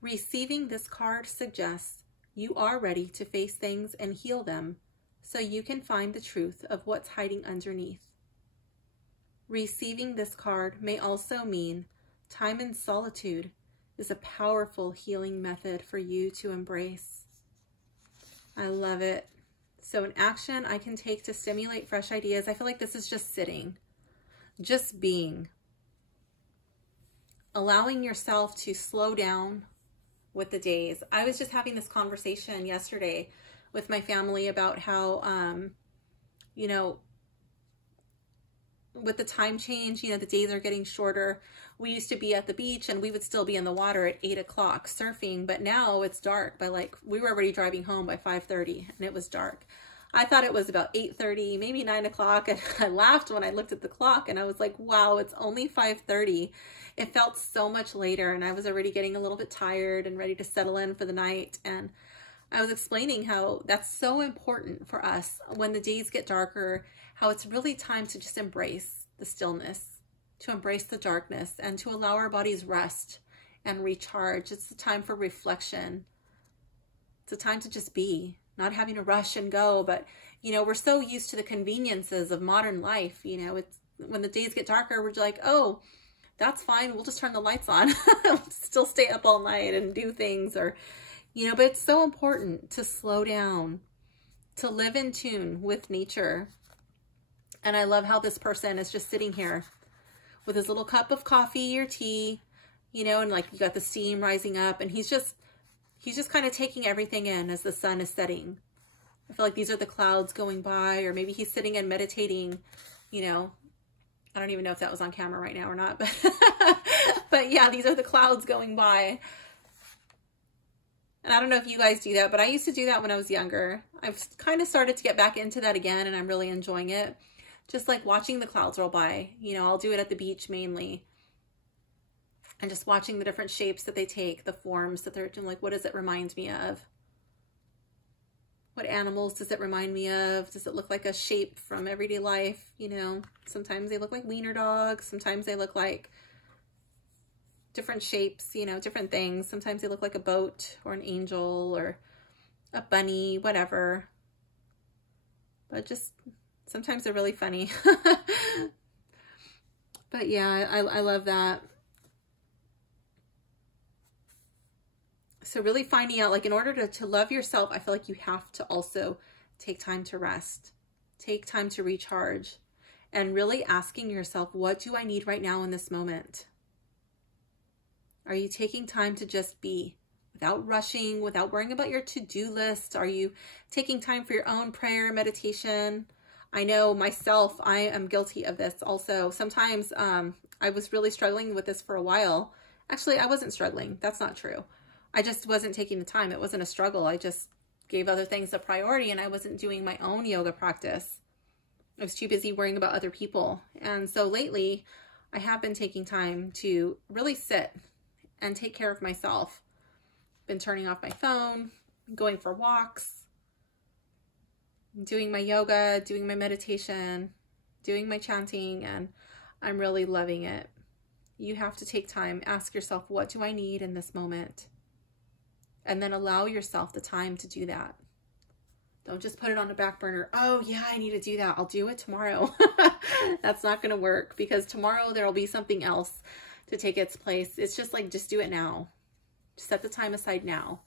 Receiving this card suggests you are ready to face things and heal them so you can find the truth of what's hiding underneath. Receiving this card may also mean time in solitude is a powerful healing method for you to embrace. I love it. So an action I can take to stimulate fresh ideas. I feel like this is just sitting, just being, allowing yourself to slow down with the days. I was just having this conversation yesterday with my family about how, you know, with the time change, you know, the days are getting shorter. We used to be at the beach and we would still be in the water at 8 o'clock surfing, but now it's dark by we were already driving home by 5:30 and it was dark. I thought it was about 8:30, maybe 9 o'clock, and I laughed when I looked at the clock and I was like, wow, it's only 5:30. It felt so much later and I was already getting a little bit tired and ready to settle in for the night. And I was explaining how that's so important for us when the days get darker, how it's really time to just embrace the stillness, to embrace the darkness, and to allow our bodies rest and recharge. It's a time for reflection. It's a time to just be. not having to rush and go. But, you know, we're so used to the conveniences of modern life. You know, it's when the days get darker, we're like, oh, that's fine. We'll just turn the lights on. We'll still stay up all night and do things, or, you know, but it's so important to slow down, to live in tune with nature. And I love how this person is just sitting here with his little cup of coffee or tea, you know, and like you got the steam rising up, and he's just kind of taking everything in as the sun is setting. I feel like these are the clouds going by, or maybe he's sitting and meditating, you know. I don't even know if that was on camera right now or not, but, but yeah, these are the clouds going by. And I don't know if you guys do that, but I used to do that when I was younger. I've kind of started to get back into that again, and I'm really enjoying it. Just like watching the clouds roll by. You know, I'll do it at the beach mainly. And just watching the different shapes that they take, the forms that they're doing. Like, what does it remind me of? What animals does it remind me of? Does it look like a shape from everyday life? You know, sometimes they look like wiener dogs. Sometimes they look like different shapes, you know, different things. Sometimes they look like a boat or an angel or a bunny, whatever. But just sometimes they're really funny. But yeah, I love that. So really finding out, like, in order to love yourself, I feel like you have to also take time to rest, take time to recharge, and really asking yourself, what do I need right now in this moment? Are you taking time to just be without rushing, without worrying about your to-do list? Are you taking time for your own prayer, meditation? I know myself, I am guilty of this also. Sometimes I was really struggling with this for a while. Actually, I wasn't struggling. That's not true. I just wasn't taking the time. It wasn't a struggle. I just gave other things a priority, and I wasn't doing my own yoga practice. I was too busy worrying about other people. And so lately, I have been taking time to really sit and take care of myself. Been turning off my phone, going for walks, doing my yoga, doing my meditation, doing my chanting, and I'm really loving it. You have to take time. Ask yourself, what do I need in this moment? And then allow yourself the time to do that. Don't just put it on the back burner. Oh yeah, I need to do that. I'll do it tomorrow. That's not going to work, because tomorrow there will be something else to take its place. It's just like, just do it now. Set the time aside now.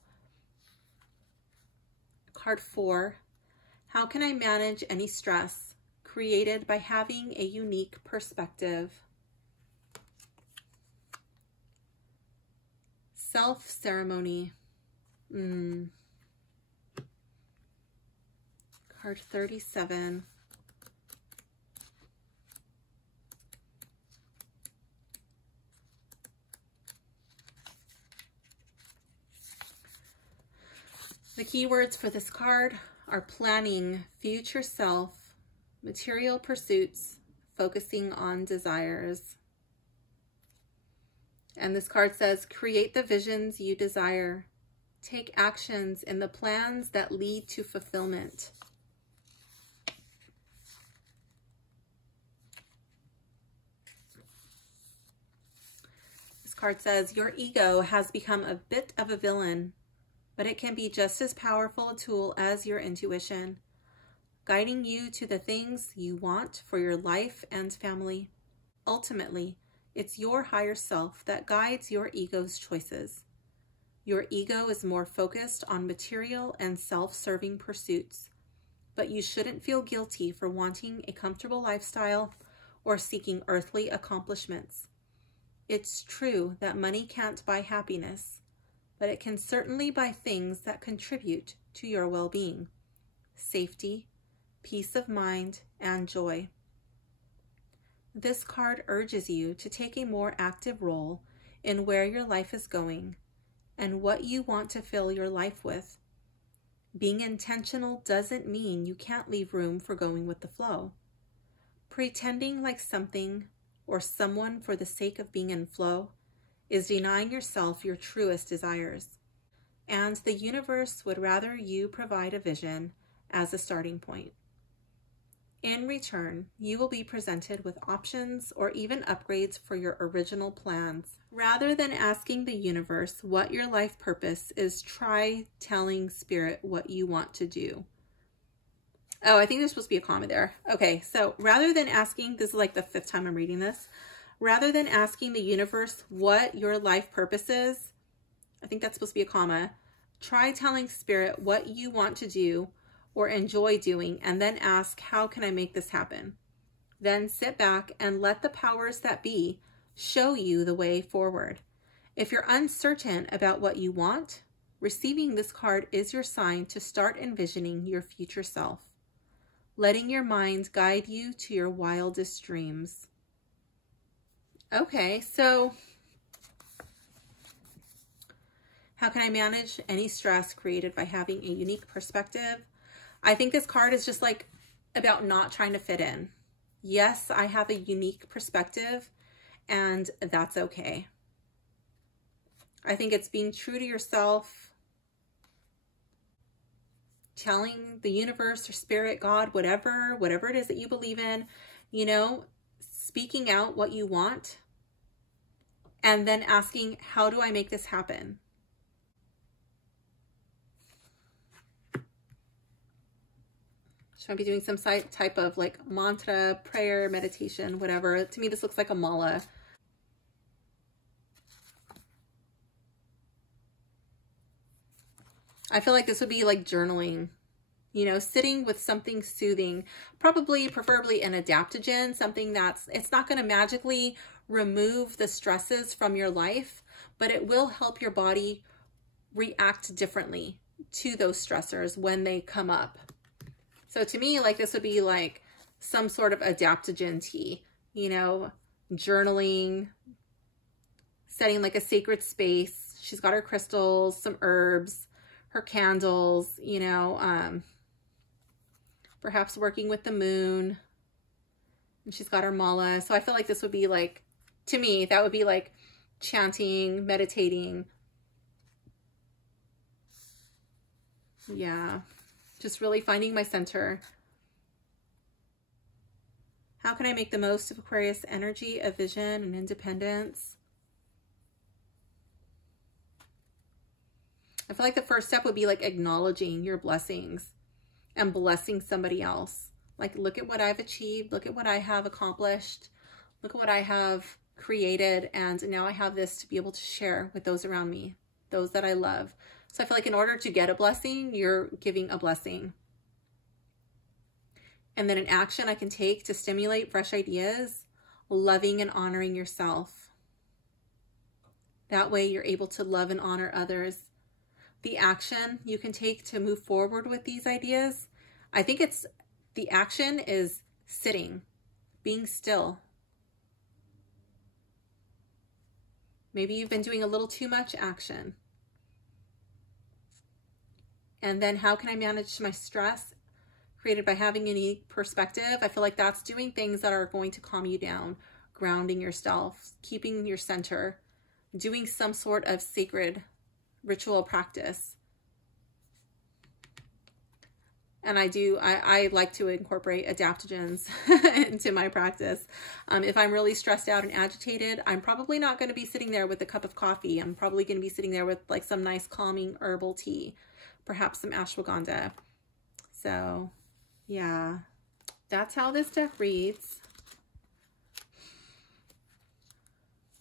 Card 4. How can I manage any stress created by having a unique perspective? Self-ceremony. Card 37. The key words for this card are planning, future self, material pursuits, focusing on desires. And this card says, create the visions you desire. Take actions in the plans that lead to fulfillment. This card says, your ego has become a bit of a villain, but it can be just as powerful a tool as your intuition, guiding you to the things you want for your life and family. Ultimately, it's your higher self that guides your ego's choices. Your ego is more focused on material and self-serving pursuits, but you shouldn't feel guilty for wanting a comfortable lifestyle or seeking earthly accomplishments. It's true that money can't buy happiness, but it can certainly buy things that contribute to your well-being, safety, peace of mind, and joy. This card urges you to take a more active role in where your life is going and what you want to fill your life with. Being intentional doesn't mean you can't leave room for going with the flow. Pretending like something or someone for the sake of being in flow is denying yourself your truest desires. And the universe would rather you provide a vision as a starting point. In return, you will be presented with options or even upgrades for your original plans. Rather than asking the universe what your life purpose is, try telling spirit what you want to do. Oh, I think there's supposed to be a comma there. Okay, so rather than asking, this is like the 5th time I'm reading this, rather than asking the universe what your life purpose is, I think that's supposed to be a comma, try telling spirit what you want to do or enjoy doing, and then ask, how can I make this happen? Then sit back and let the powers that be show you the way forward. If you're uncertain about what you want, receiving this card is your sign to start envisioning your future self, letting your mind guide you to your wildest dreams. Okay, so how can I manage any stress created by having a unique perspective? I think this card is just like about not trying to fit in. Yes, I have a unique perspective, and that's okay. I think it's being true to yourself, telling the universe or spirit, God, whatever it is that you believe in, you know, speaking out what you want, and then asking, how do I make this happen? Might be doing some type of like mantra, prayer, meditation, whatever. To me, this looks like a mala. I feel like this would be like journaling, you know, sitting with something soothing, probably, preferably an adaptogen, something it's not going to magically remove the stresses from your life, but it will help your body react differently to those stressors when they come up. So to me, like this would be like some sort of adaptogen tea, you know, journaling, setting like a sacred space. She's got her crystals, some herbs, her candles, you know, perhaps working with the moon. And she's got her mala. So I feel like this would be like, to me, that would be like chanting, meditating. Yeah. Just really finding my center. How can I make the most of Aquarius energy of vision and independence? I feel like the first step would be like acknowledging your blessings and blessing somebody else. Like, look at what I've achieved. Look at what I have accomplished. Look at what I have created. And now I have this to be able to share with those around me, those that I love. So I feel like in order to get a blessing, you're giving a blessing. And then an action I can take to stimulate fresh ideas, loving and honoring yourself. That way you're able to love and honor others. The action you can take to move forward with these ideas, I think the action is sitting, being still. Maybe you've been doing a little too much action. And then how can I manage my stress created by having a unique perspective? I feel like that's doing things that are going to calm you down, grounding yourself, keeping your center, doing some sort of sacred ritual practice. And I like to incorporate adaptogens into my practice. If I'm really stressed out and agitated, I'm probably not going to be sitting there with a cup of coffee. I'm probably going to be sitting there with like some nice calming herbal tea, perhaps some ashwagandha. So yeah, that's how this deck reads.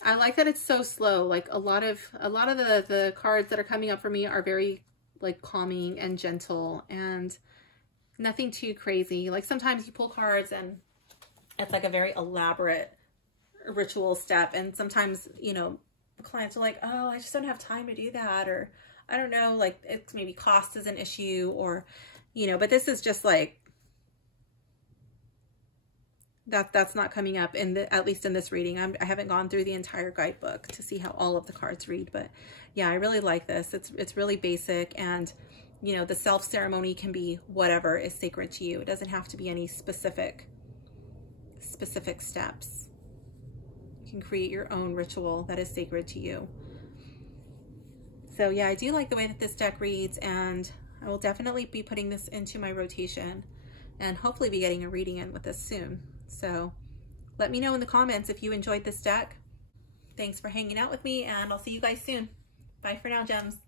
I like that it's so slow. Like a lot of the cards that are coming up for me are very like calming and gentle and nothing too crazy. Like sometimes you pull cards and it's like a very elaborate ritual step. And sometimes, you know, clients are like, oh, I just don't have time to do that. Or I don't know, like it's maybe cost is an issue or, you know, but this is just like, that's not coming up in at least in this reading. I haven't gone through the entire guidebook to see how all of the cards read, but yeah, I really like this. It's really basic, and you know, the self ceremony can be whatever is sacred to you. It doesn't have to be any specific steps. You can create your own ritual that is sacred to you. So yeah, I do like the way that this deck reads, and I will definitely be putting this into my rotation and hopefully be getting a reading in with this soon. So let me know in the comments if you enjoyed this deck. Thanks for hanging out with me, and I'll see you guys soon. Bye for now, gems.